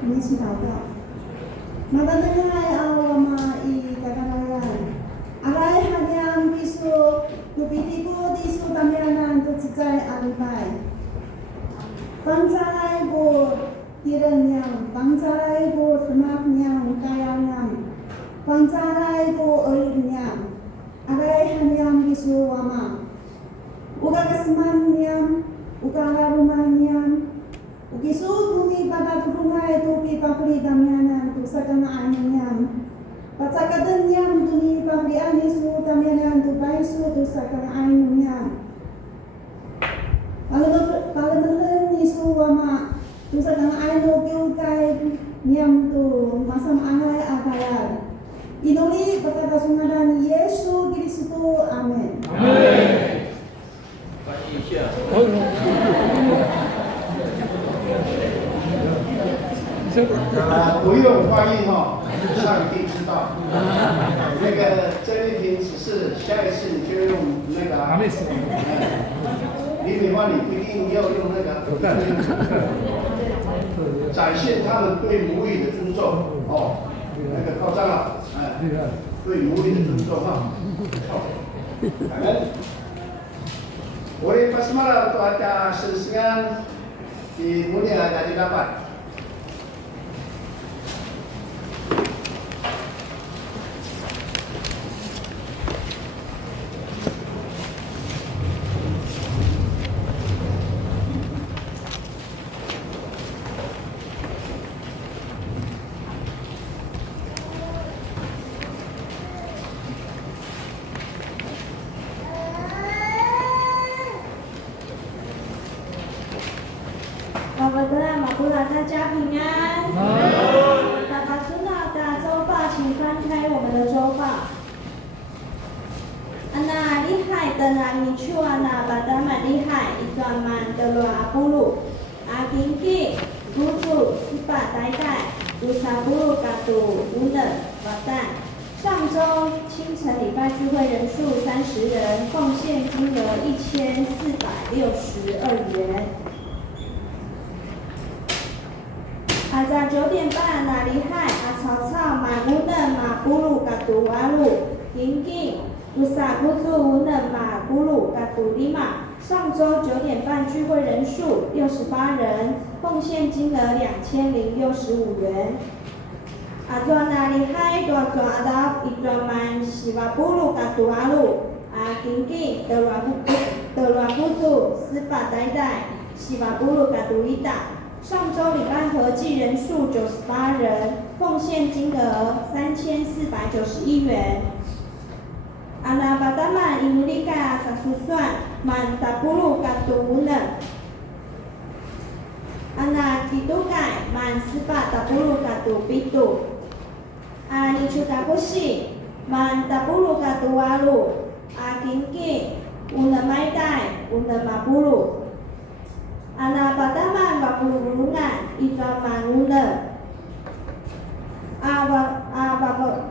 我们一起祷告。Magandang awama I kakanayan. Aray hanyang bisu, nubitiku disu tamianan tucicay alibay. Bangsaray bo tiranyang, bangsaray bo tumaknyang kayanyang, bangsaray bo orinyang. Aray hanyang bisu wama. Uga kasmanyang, uga larumanyang. Ugisu bumi pada tubungai tupi pakri damianan tu sakana anyam. Patsakadan nyam tumi pakri anisu damianan tu baisu tu sakana anyam. Palaman nisu wama tu sakana anu biukai nyam tu masam angai akayar. Inuli berkata sungadan Yesus Kristus. Amin. Amin. 翻译一下。不用翻译哈，上帝知道。那个郑丽萍只是下一次你就用那个。李美花你不一定要用那个，展现他们对母语的尊重哦。那个靠张了，对母语的尊重哈。感恩。Oleh pasmara untuk ada sesian di mulia dari dapat.大家平安。爸爸知道的周报，请翻开我们的周报。安娜厉害的啦，你去完啦，巴达蛮厉害，一转满的罗阿布鲁，阿金金，古主斯巴呆呆，乌萨布鲁嘎杜乌冷瓦蛋。上周清晨礼拜聚会人数30人，奉献金额1462元。阿在9点半，哪里海阿草草马古嫩马古鲁嘎杜瓦鲁，银金乌萨古祖乌嫩马古鲁嘎杜里马。上周9点半聚会人数68人，奉献金额2065元。阿转哪里海多转阿达一转满西瓦布鲁嘎杜瓦鲁，阿金金德软布祖斯巴呆呆西瓦布鲁嘎杜伊达。上周礼拜合计人数98人，奉献金额3491元。Anak pertama Imulika Sasusuan Mantapulu Katuunan. Anak Kitukai Mansipa Tapulu Katupitu. Anichukakushi Mantapulu Katuwalu. Akinki Unamaidai Unamapulu. Anak pertama Wapululungan Itramangunan.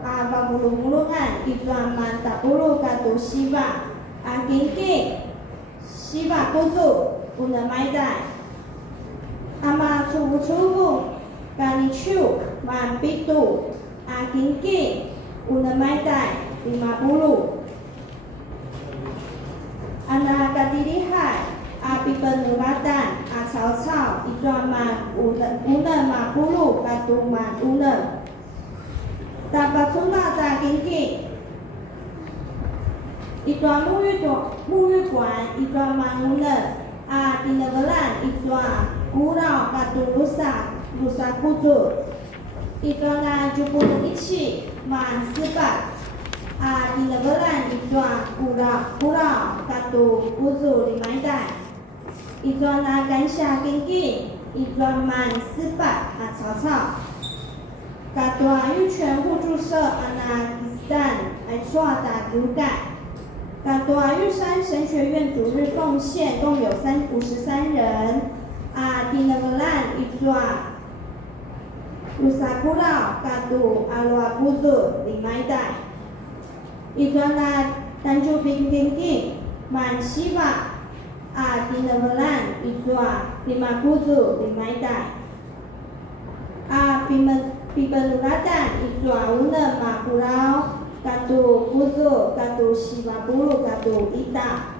Ababulungan Islam Mantapulu Katu Shiva Akinki Shiva Kuzu Unamaidai Ama Chubu Kanichu Mampitu Akinki Unamaidai 50 Anak Kadirihai Api penuratan Asal-sal Islam Unamapulu Katu Unam Dapat sunat Akinki Islam Muyuan Islam Mangunan Dinabelan Islam Gurau Katulusa Lusa Kutu Islam Jupun Ichi Man Sebat Dinabelan Islam Gurau Katu Kutu Limaidai Islam Gansha Kinki Islam Man Sebat Cao Katua Yu全互助社 Anakistan Aiswada Dugai Katua Yu山神学院主日奉献共有53人Dinabelan Iswa Lusakura Katu Alwa Buzu Limaidai Iswana Tanju Bingkingi Man Shiva Dinabelan Iswa 50 Limaidai Pipenuratan Iswa Una Makurau Katu Buzu Katu Shivabulu Katu Ita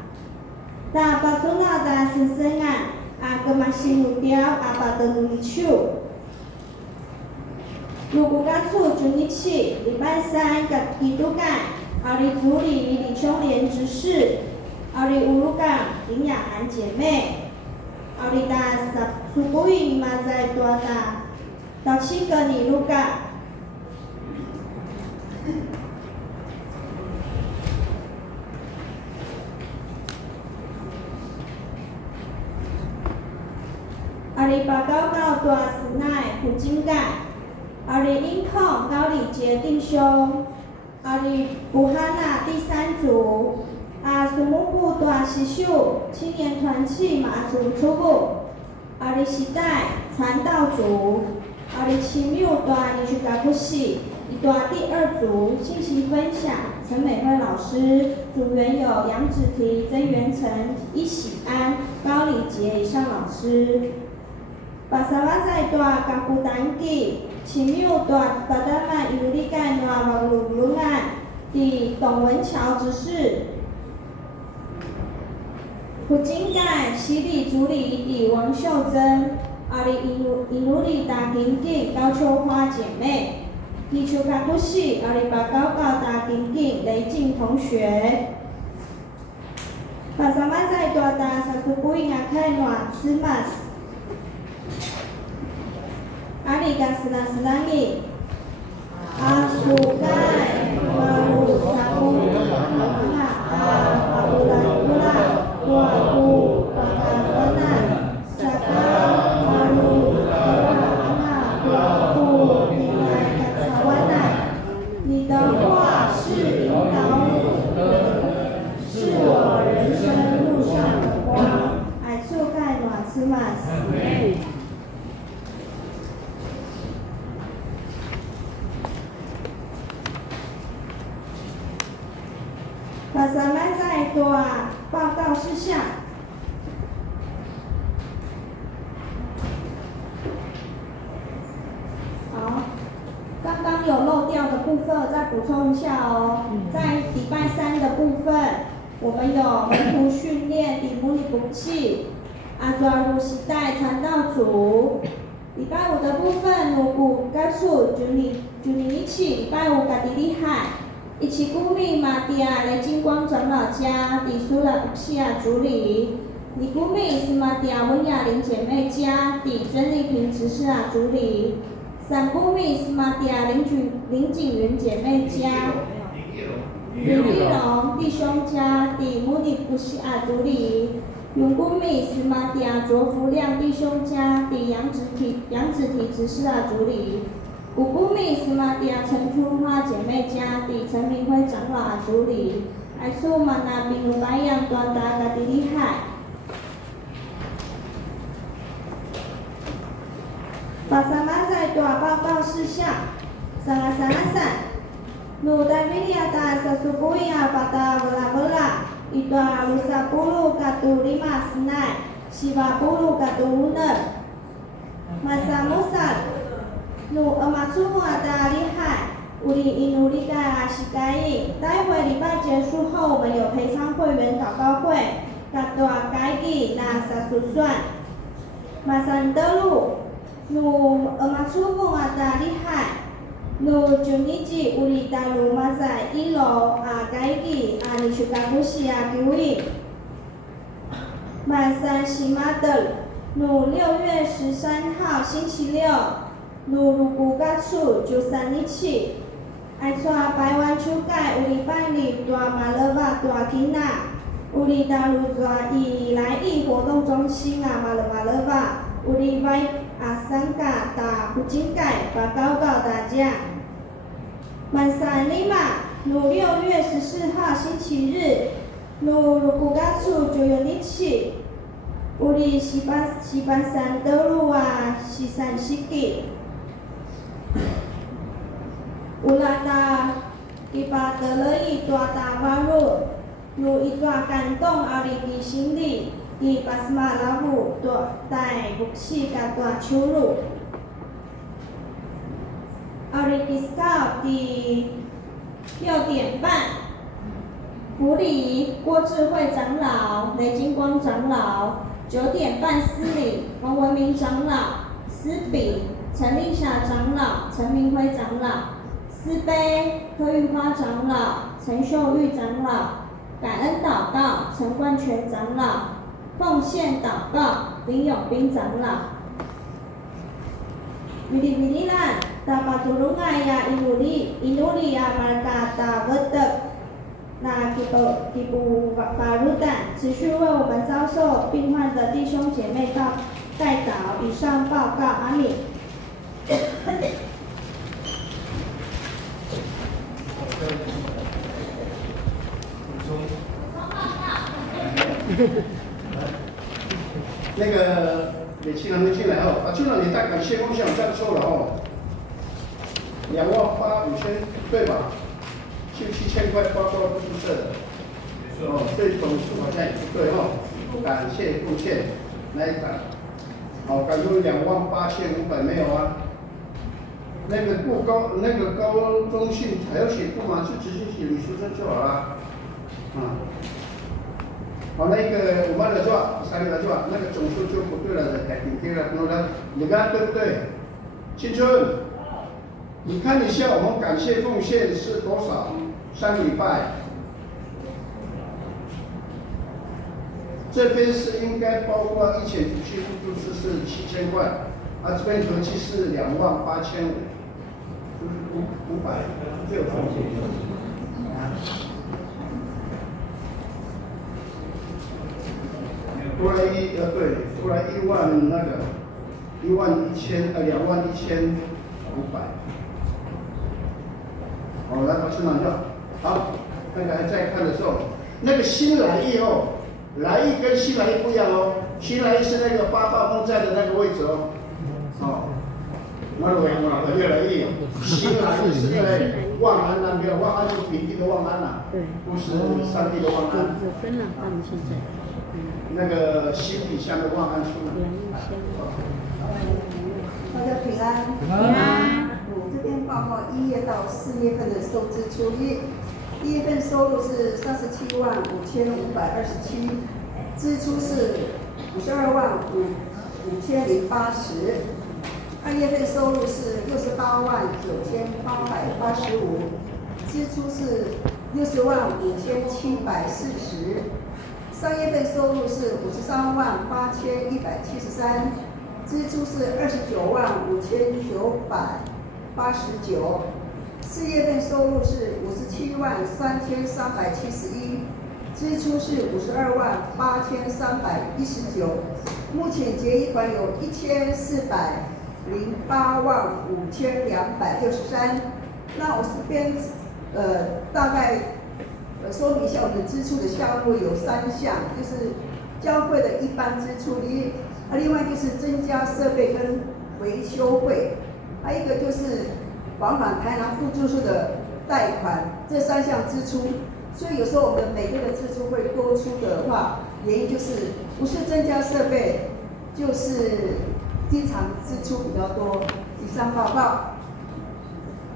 Dapat sunat dan sesengan Kemasinudiau apa tenunicu Lukukatsu Junichi 礼拜3 Kitukan Ari Zuli 李秋莲执事 Ari Ulukan 林雅涵姐妹 Ari Da Subui Mazai Tuana 到7个你录干。阿里巴高高大斯奈普金盖，阿里因控高里杰弟兄，阿里布哈纳第3组，苏木布大西秀青年团契马祖初步，阿里时代传道组。阿里奇妙段你去搞不戏，一段第2组信息分享，陈美惠老师，组员有杨芷婷、曾元成、伊喜安、高礼杰以上老师。巴萨瓦在段港古单记，奇妙段巴达曼尤利盖诺马鲁鲁安，第董文桥执事。普金盖西里主理第王秀珍。阿里伊努里大金景高秋花姐妹，地球卡布西阿里巴高高大金景雷静同学，巴萨曼在多大萨图布因阿开暖斯马斯，阿里嘎斯拉斯拉米，阿苏盖马鲁萨布阿布拉布拉瓦布巴卡纳萨卡。你的话是引导我，是我人生路上的光。爱触盖暖斯马斯。把咱们再多报告事项。好。刚刚有漏掉的部分，再补充一下哦。在礼拜3的部分，我们有门徒训练、底母里补气、抓入时代传道组。礼拜5的部分，如果告诉就你一起，礼拜5家己厉害，一起鼓励马蒂亚雷金光长老家底苏拉布西亚主理，尼古米斯玛蒂亚文雅玲姐妹家抵曾丽萍执事啊主理，三古米斯玛蒂亚林景云姐妹家，李丽荣弟兄家抵穆尼布西啊主理，永古米斯玛蒂亚卓福亮弟兄家抵杨子体执事啊主理，五古米斯玛蒂亚陈春花姐妹家抵陈明辉长老啊主理，爱苏玛那比努白杨端达嘎迪厉害。巴萨马在大报告事项，三，努代维利亚达萨苏布亚巴达维拉，伊达卢萨布鲁嘎杜里马斯奈，西巴布鲁嘎杜乌嫩，马萨穆萨，努阿马祖穆阿达厉害，乌里伊努里盖阿西盖伊。待会礼拜结束后，我们有陪唱会员祷告会，嘎达盖伊那萨苏算，马萨德鲁。努阿马祖穆阿达厉害，努就尼吉乌里达鲁马在一楼啊盖伊啊尼去嘎古西啊给位，马山西马德，努6月13号星期六，努鲁古嘎处93日起，爱抓百万出盖乌里拜里大马勒瓦大吉纳，乌里达鲁抓伊来义活动中心啊马勒瓦，乌里拜。三嘎打不精盖把高告大家。曼山利马，努6月14号星期日，努古嘎处就有日起，乌里西班山德鲁啊西山西吉，乌拉达伊巴德勒伊大大马路，努一抓感动阿里的心里。伊巴斯马拉布多带不起个大秋路，阿里迪斯卡第6点半，福里郭智慧长老、雷金光长老，9点半司礼王文明长老、司比陈丽霞长老、陈明辉长老，司杯柯玉花长老、陈秀玉长老，感恩祷告陈冠全长老。奉献祷告，林永斌长老。Bila dapat tulungan ya inuli ya mereka dapat那kipu barudan 持续为我们遭受病患的弟兄姐妹代祷。以上报告，阿米。那个美青还没进来哦，就让你带感谢梦想站错了哦，28500对吧？就7000块包括不出色的，哦，对总数好像也不对哦，感谢奉献那一档，好，感动28500没有啊？那个高中性还要写不嘛，就直接写李书生就好了，好，那个我们的做3个的做，那个总数就不对了，改顶对了，你看对不对？青春，你看一下我们感谢奉献是多少？3礼拜，这边是应该包括1前补习付出是7000块，这边合计是28500，就是500，这有重写。多了多了11000那个21500。好，来把翅膀掉。好，那个再看的时候，那个新来意哦，来意跟新来意不一样哦。新来意是那个8道风在的那个位置哦。哦，那个越来越有。新来意是那个望安那边，望安是平地的望安呐，不是山地的望安。分了，他们现在。那个新底下的望安村。大家平安。平安。这边报告1月到4月份的收支出1月份收入是375527，支出是525080。2月份收入是689885，支出是605740。支3月份收入是538173，支出是295989，4月份收入是573371，支出是528319，目前结余款有14085263。那我这边大概说明一下我们支出的项目有3项，就是教会的一般支出，另外就是增加设备跟维修费，还有一个就是往返台南副住宿的贷款，这3项支出。所以有时候我们每个的支出会多出的话，原因就是不是增加设备，就是经常支出比较多。以上报告。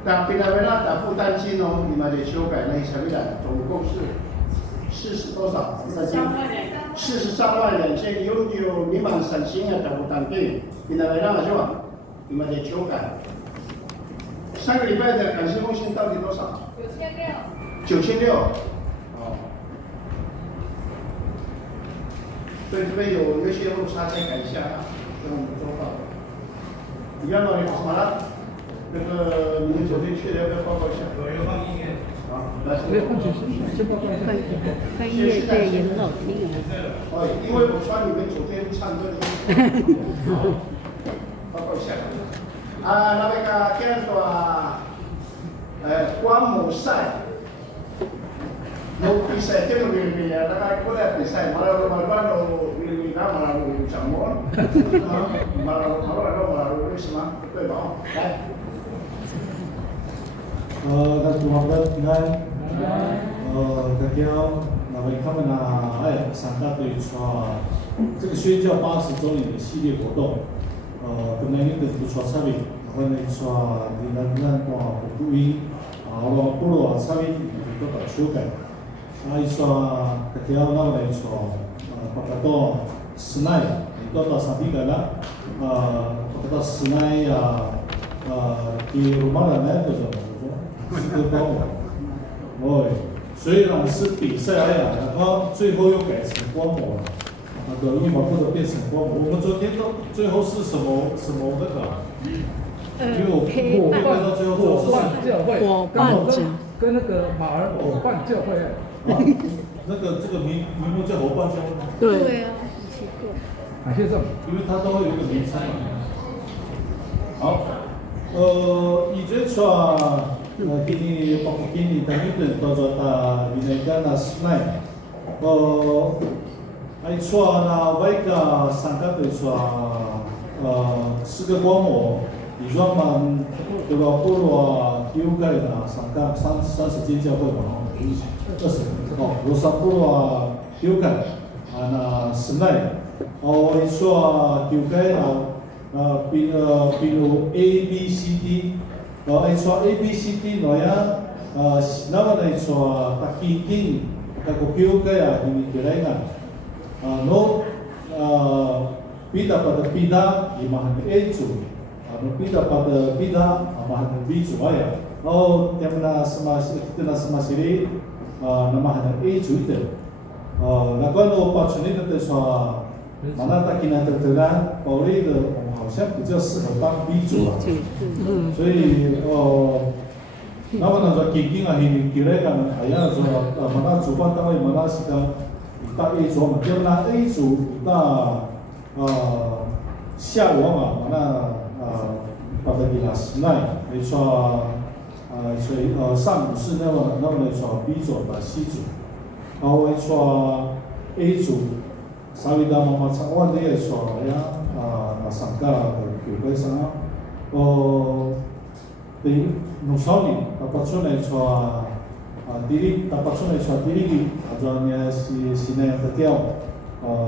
那平台维纳的负担金哦，你们的修改那小米的总共是40多少？负担金432000，有未满3000的负担金，平台维纳是吧？你们的修改。上个礼拜的感谢奉献到底多少？9600。哦。所以这边有一些落差，再改一下啊，跟我们说话。你要到你什么了？那个你们昨天去的要不要报告一下？有放音乐。好，来。先报告一下。翻译对也很好听啊。哦，因为我穿你们昨天唱歌的衣服。报告一下。那个叫做观摩赛。有比赛，这个比赛，大概过来比赛，马拉鲁比他马拉鲁掌门，马拉鲁什么？对吧？来。大家平安。大家那位他们参加对这个宣教80周年的系列活动，今年的不错参与，我们咱录音，我不如参与都到修改。伊说大家那来巴格多斯奈，到3天了，巴格多斯奈di rumah dan lain是个光魔，虽然是比赛然后最后又改成光魔了，那个羽毛球的变成光魔。我们昨天都最后是什么那个？因为我看到最后伙伴教会，伙伴者跟那个马儿伙伴教会。那个这个名目叫伙伴教会。对啊，哪些证？因为它都会有一个名称嘛。好，以前说kini kini tadi tu ta binaikan asnai. Ai说呢，外个3个对说4个光魔，以前们对吧？部落有个呢30间教会嘛，20罗萨部落有个那snai，ai说有个比如 A B C D。ai说 A B C D 那样，那么来说，他基金，他股票个ini kira no bida pada bida imahan A 组，no bida pada bida imahan B 组ya. Oh, yang mana kita nak sendiri namahan A 组的，那个no opportunity 的说，mana tak kena tertelan，保利的好像比较适合当 B 组啊。所以那么呢说基金ini kira说mana 主办单位mana sedang到 A 组嘛，就拿 A 组那下午嘛，mana pada kelas 9，来说所以上午是那么来说 B 组和 C 组，然后来说 A 组。Sabi dah memacawan dia soalnya sangka juga sana di nusani dapat sunai soal diri dapat sunai soal diri ajarnya si yang tertiau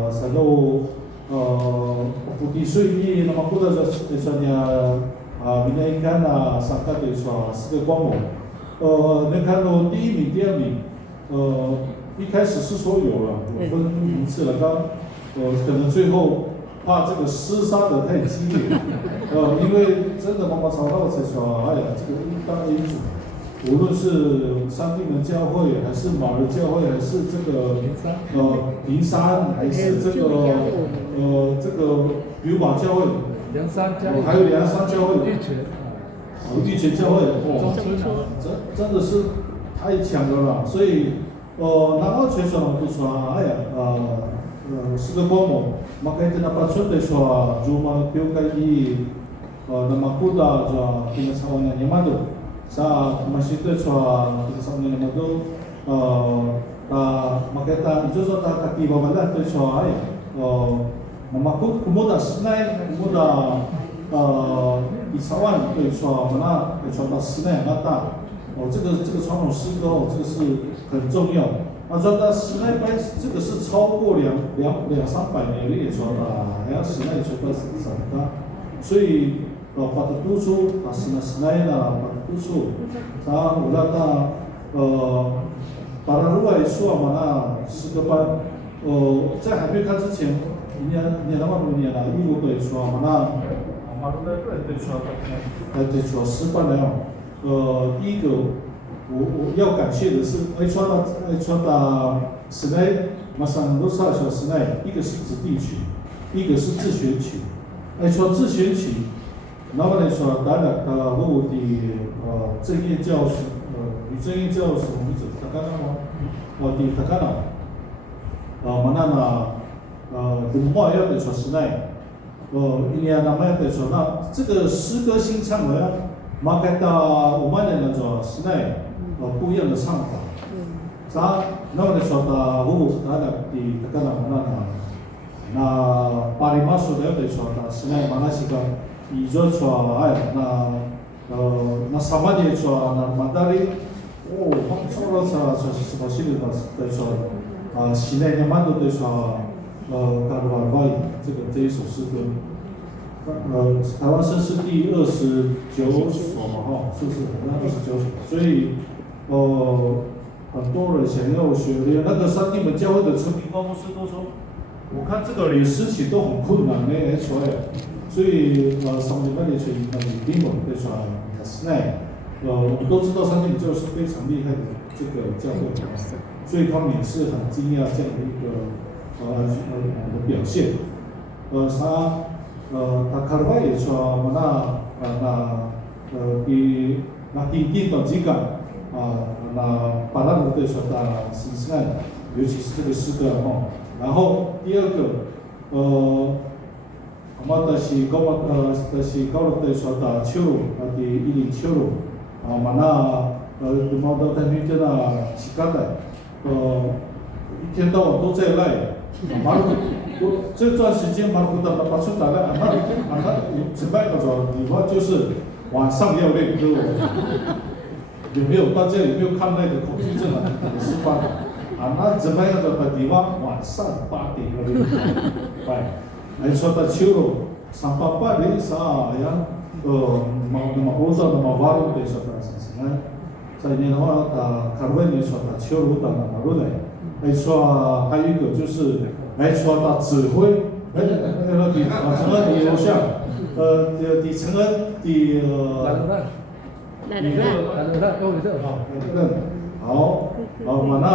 selalu putih sui nama kuda soalnya binaikan sangka dia soal sekelompok那看到第1名、第2名一开始是说有了，有分名次了，可能最后怕这个厮杀的太激烈，因为真的妈妈吵到才说，哎呀，这个当 A 组，无论是三地门教会，还是马儿教会，还是这个平山，还是这个比马教会，梁山教会，还有梁山教会，玉泉教会，真的是太强了啦！所以南澳全省都说，哎呀，是个光芒，马开的那把村的说，如嘛表开的，那么古达说，今天上完年嘛都。sa masjid chua samne na do maketa jojo ta kati babala to chua ai mamakut kumuda snai kumuda isawan to chua mana to chua ta snai ngata 这个传统诗歌这个是很重要。说到snai 这个是超过200-300年的传的，还要snai传到什么？所以把它读出，把snai 呢，把它读出。然后把它如果说嘛那诗歌班，在还没有看之前，年了嘛多年了，一路对说嘛那，马路对说诗班了。第一个我要感谢的是，传达snai，马上都说snai，一个是子弟曲，一个是自选曲，传自选曲。那么来说，当然，我的正业教师，女正业教师名字他看到吗？的他看到，嘛那的话要得说snai，一年那么要得说那这个诗歌新唱的呀，马开到我们的那种snai，不一样的唱法。啥？那么来说的我当然的他看到那巴里马说的要得说的snai嘛那是个。이저 좋아해 나 사마디에 좋아 나 만다리 오 황소라서 저 시를 저 시내에 만도도 좋아 가르바이 这一首诗歌台湾绅士第29所嘛哈，是不是？那29所，所以很多人想要学的那个三地门教会的成名高牧师都说，我看这个连诗曲都很困难呢，出来。所以上礼拜的群丁某对说snai，我们都知道三地门教会是非常厉害的这个教会，所以他们也是很惊讶这样的一个的表现。他卡尔巴也说那第短几感那巴拉姆对说的snai，尤其是这个诗歌哦。然后第二个但是高了对说的秋路的107路嘛那毛到台北的那西干的一天到晚都在赖马路这段时间马路的把出打了那怎么样说你说就是晚上要练歌有没有大家有没有看那个恐惧症示范那怎么样的地方晚上8点要练来说到秋路388的啥呀那么欧洲那么瓦鲁的说的是呢在年的话卡尔文也说的秋路的那马路的来说还有一个就是来说的指挥那个承恩的偶像的承恩的好嘛那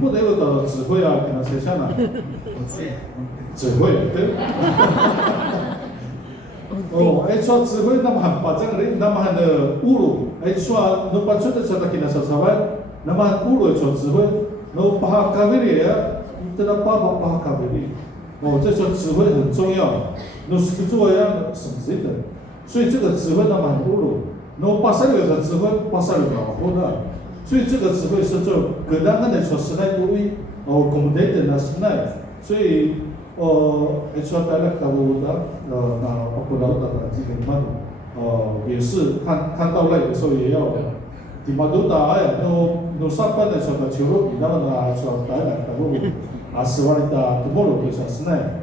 不得有的指挥啊可能谁像呢指挥对说指挥那么很把这个人那么很的侮辱说那把出的说他给他说啥那么侮辱说指挥那把咖啡里这个把咖啡里这说指挥很重要那是做样省谁的所以这个指挥那么很侮辱那把三个的指挥把三个搞混了所以这个指挥是做给他们来说是来多为共同的那是来所以说大家搞不到不到的这个嘛也是看到了有时候也要di Maduta no sapa na sa chiro ina na sa ta na ta go aswanita tomorrow 的 snai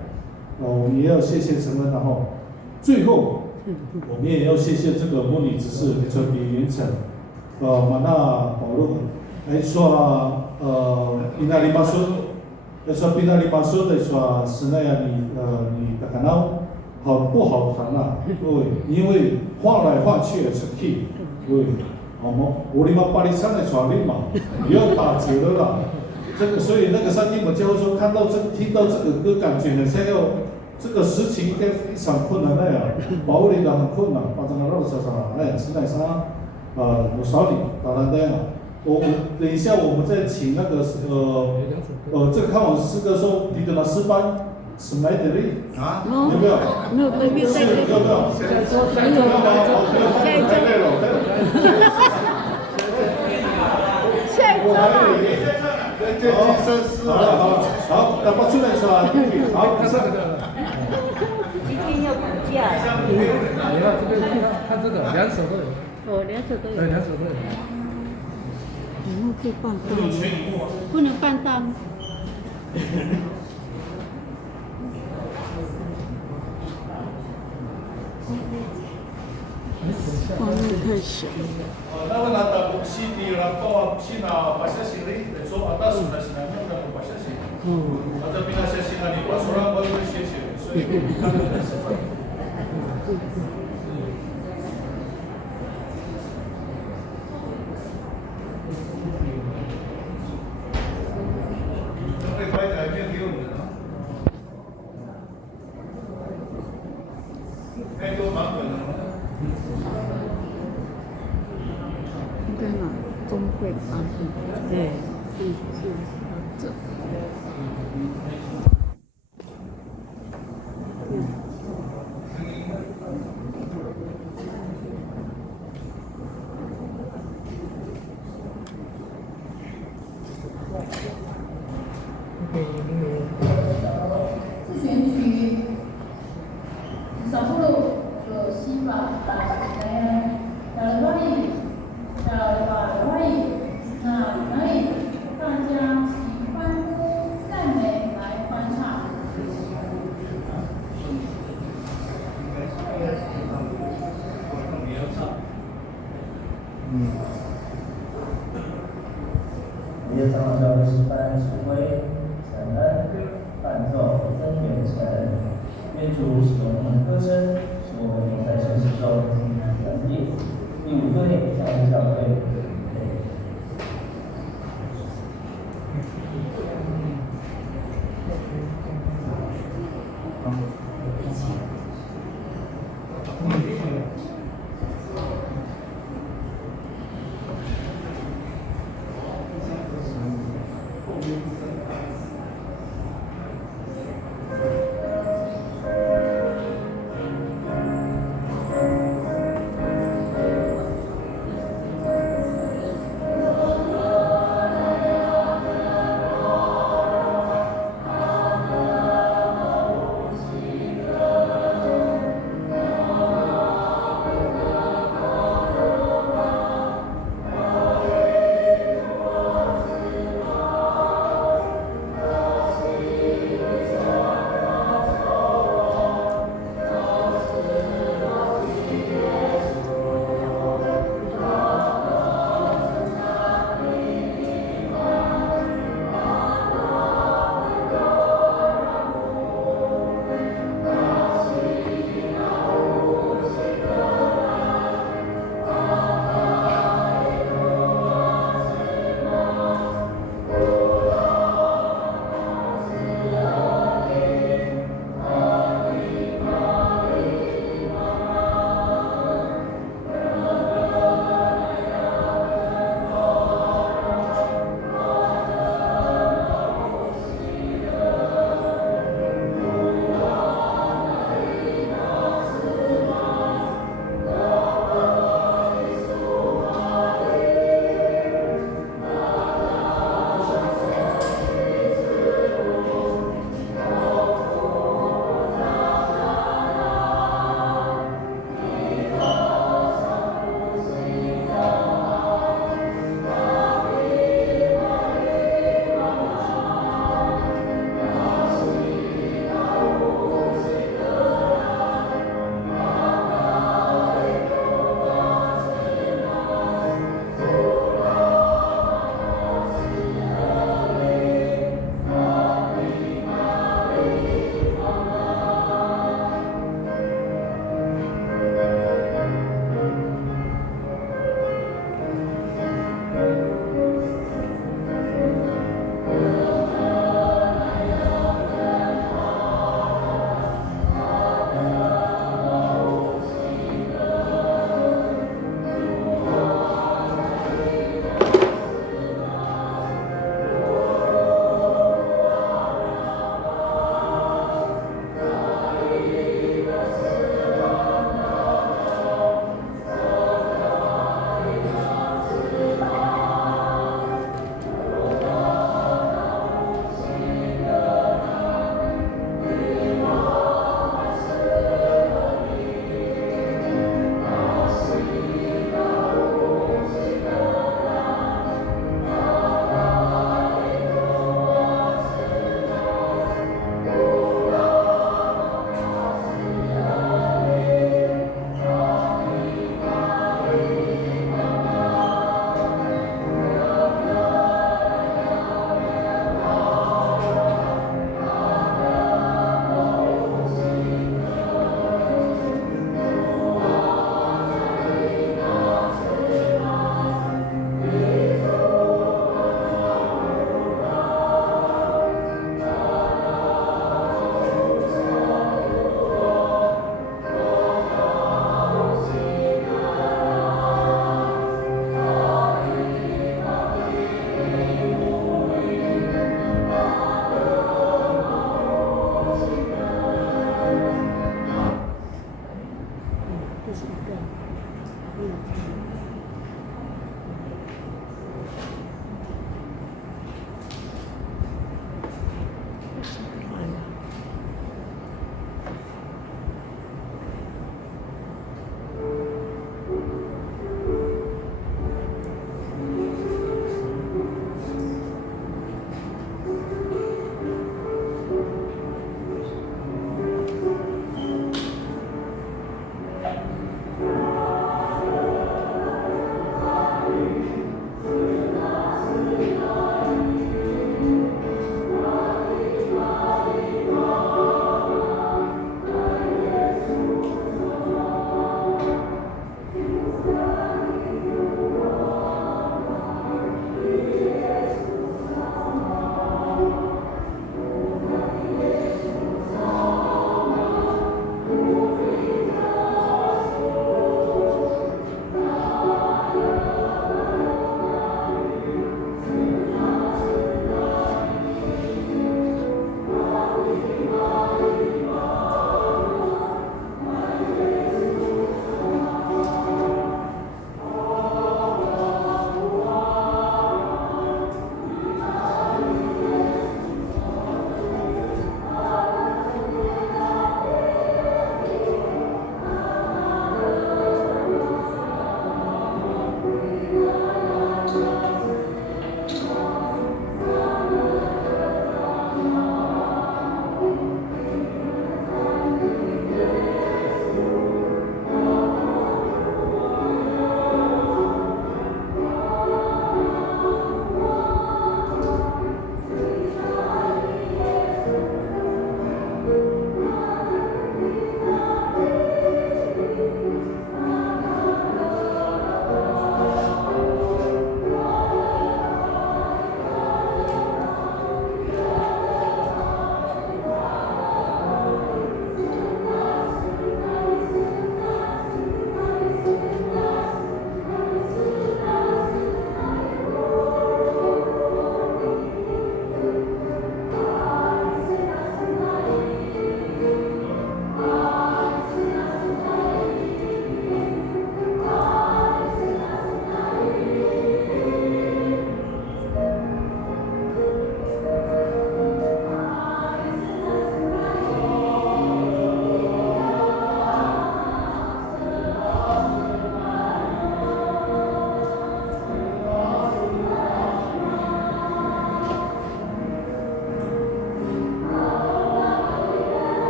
我们也要谢谢陈恩然后最后我们也要谢谢这个模拟执事这个云城马那保罗说pinali masuk说pinali masuk 的说snai 你大家好不好谈啊对因为换来换去的成绩对我们巴黎山的传令嘛，也要打折了啦。这个，所以那个山地们教授看到听到这个歌，感觉好像要这个事情应该非常困难那样，保护的很困难，把这个肉啥啥，哎，实在啥，有少点打单那样。我等一下我们再请那个这个看完诗歌说你的那诗班什么的力啊？有没有？没有，没有，是有没有？没有，太累了，下一周啊。好，那么出来是吧？好，开始。今天要补假。你看这边看这个，两手都有。哦，两手都有。对，两手都有。荧幕可以放大吗？不能放大吗？画面太小。那个拿到CD了，到去拿把下行李，说啊，到时候是哪弄的把下行李。啊，这边那些行李，把手上我都写写，所以看得很习惯。应该拿中会版本。对，是这。自选曲少部落有西法大来来欢迎，来欢迎，那可以大家以欢呼赞美来欢唱。叶长教师班指挥陈恩伴奏曾远成，愿主使用我们歌声，使我们在现实中团结。第五队教育教会。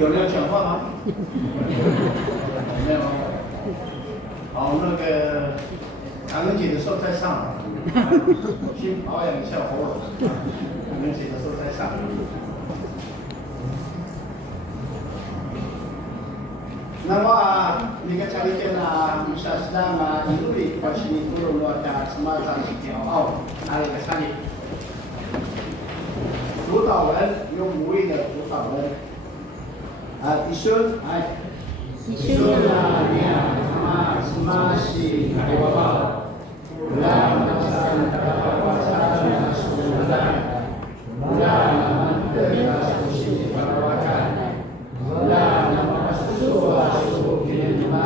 有人要讲话吗？没有。好，那个感恩节的时候再上，先保养一下喉咙。感恩节的时候再上。那么你个家里边啊，有啥事啊？因为我是你做了的，什么上是骄傲，哪里个啥的？主导人有5位的主导人。一生哎，一生啊，你啊，什么是海娃娃？让我们的娃娃们出来，让我们的出息娃娃看，让我们说啊说给你们，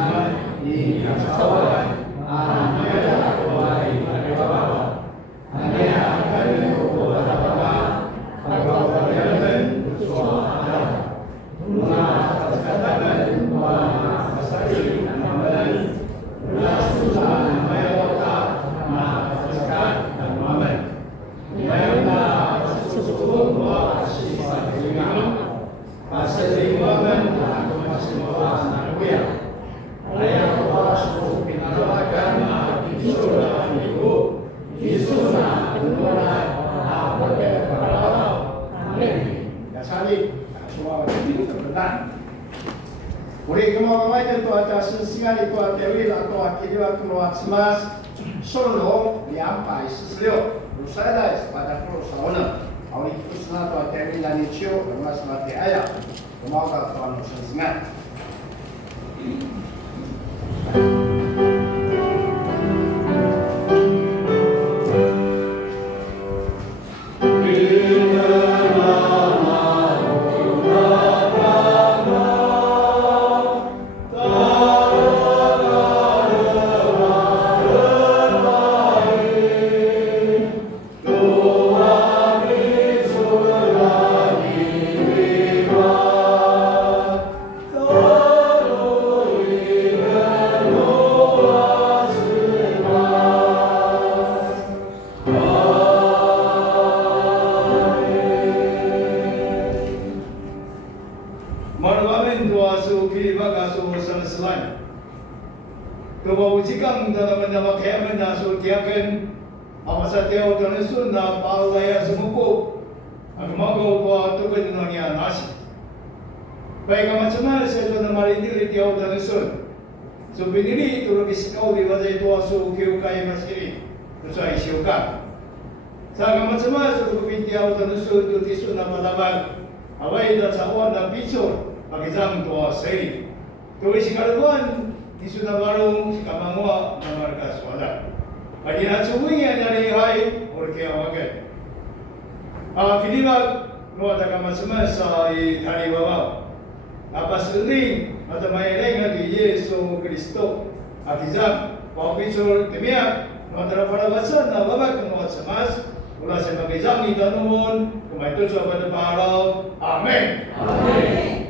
你看操完，啊，没有我海娃娃，你啊，看我的娃娃，海娃娃的人不错啊。aku masih mau ya. Ayah kuasa pinarakan Yesuslah ibu, Yesuslah turunan, apa kepada Amin. Dasari semua ini terbenar. 우리 금화가마이들 또 아자신 시간이 또 아테윌 또 아키리와 금화스마스 솔로 리암파 있으세요. 루사이다이스 바다크로 사오는 아우리 쿠스나 또 아테윌 라니치오 금화스마테 아야 금화가 또 하는 시간. Kebajikan dalam menyamakan menyasut tiakan awasa teo dan sunnah palaya semuku agamago tua tu kejununia nasi. Baik macam mana saya tuan mari diri teo dan sun. Subinili turun bisikau di wajah tua su kiu kaya masiri usai siukan. Saya macam mana tu kepin teo dan sun tu di sunnah palaban awai dah cawan dan bicor bagi jam tua seri. Tu bisikaruan di sudah baru kamangwa namarga swala. Bagi natsuwinya dari hai orke awaget. Kiliwag no ada kamasmasa i hari bawa. Apa sering atau maileng di Yesus Kristo atizam pabicor temia no ada para basan na babak no samas ula sa magizam ni tanumon kumaito sa padaparo. Amen. Amen.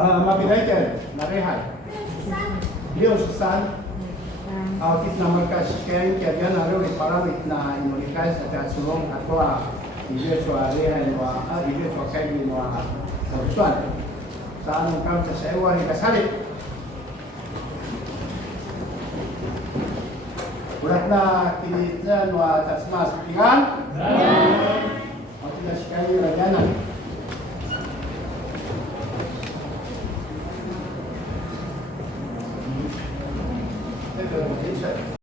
Mabinaikan, narehai. Dia susan. Kita nama kasihkan kerja naruh di paramit na imunikai sejak sulung atau ide suarehai noa, ide suakai noa suan. Saan ungkap sesewa ni kasari. Urat na kini noa tasmas pikan. Kita sekali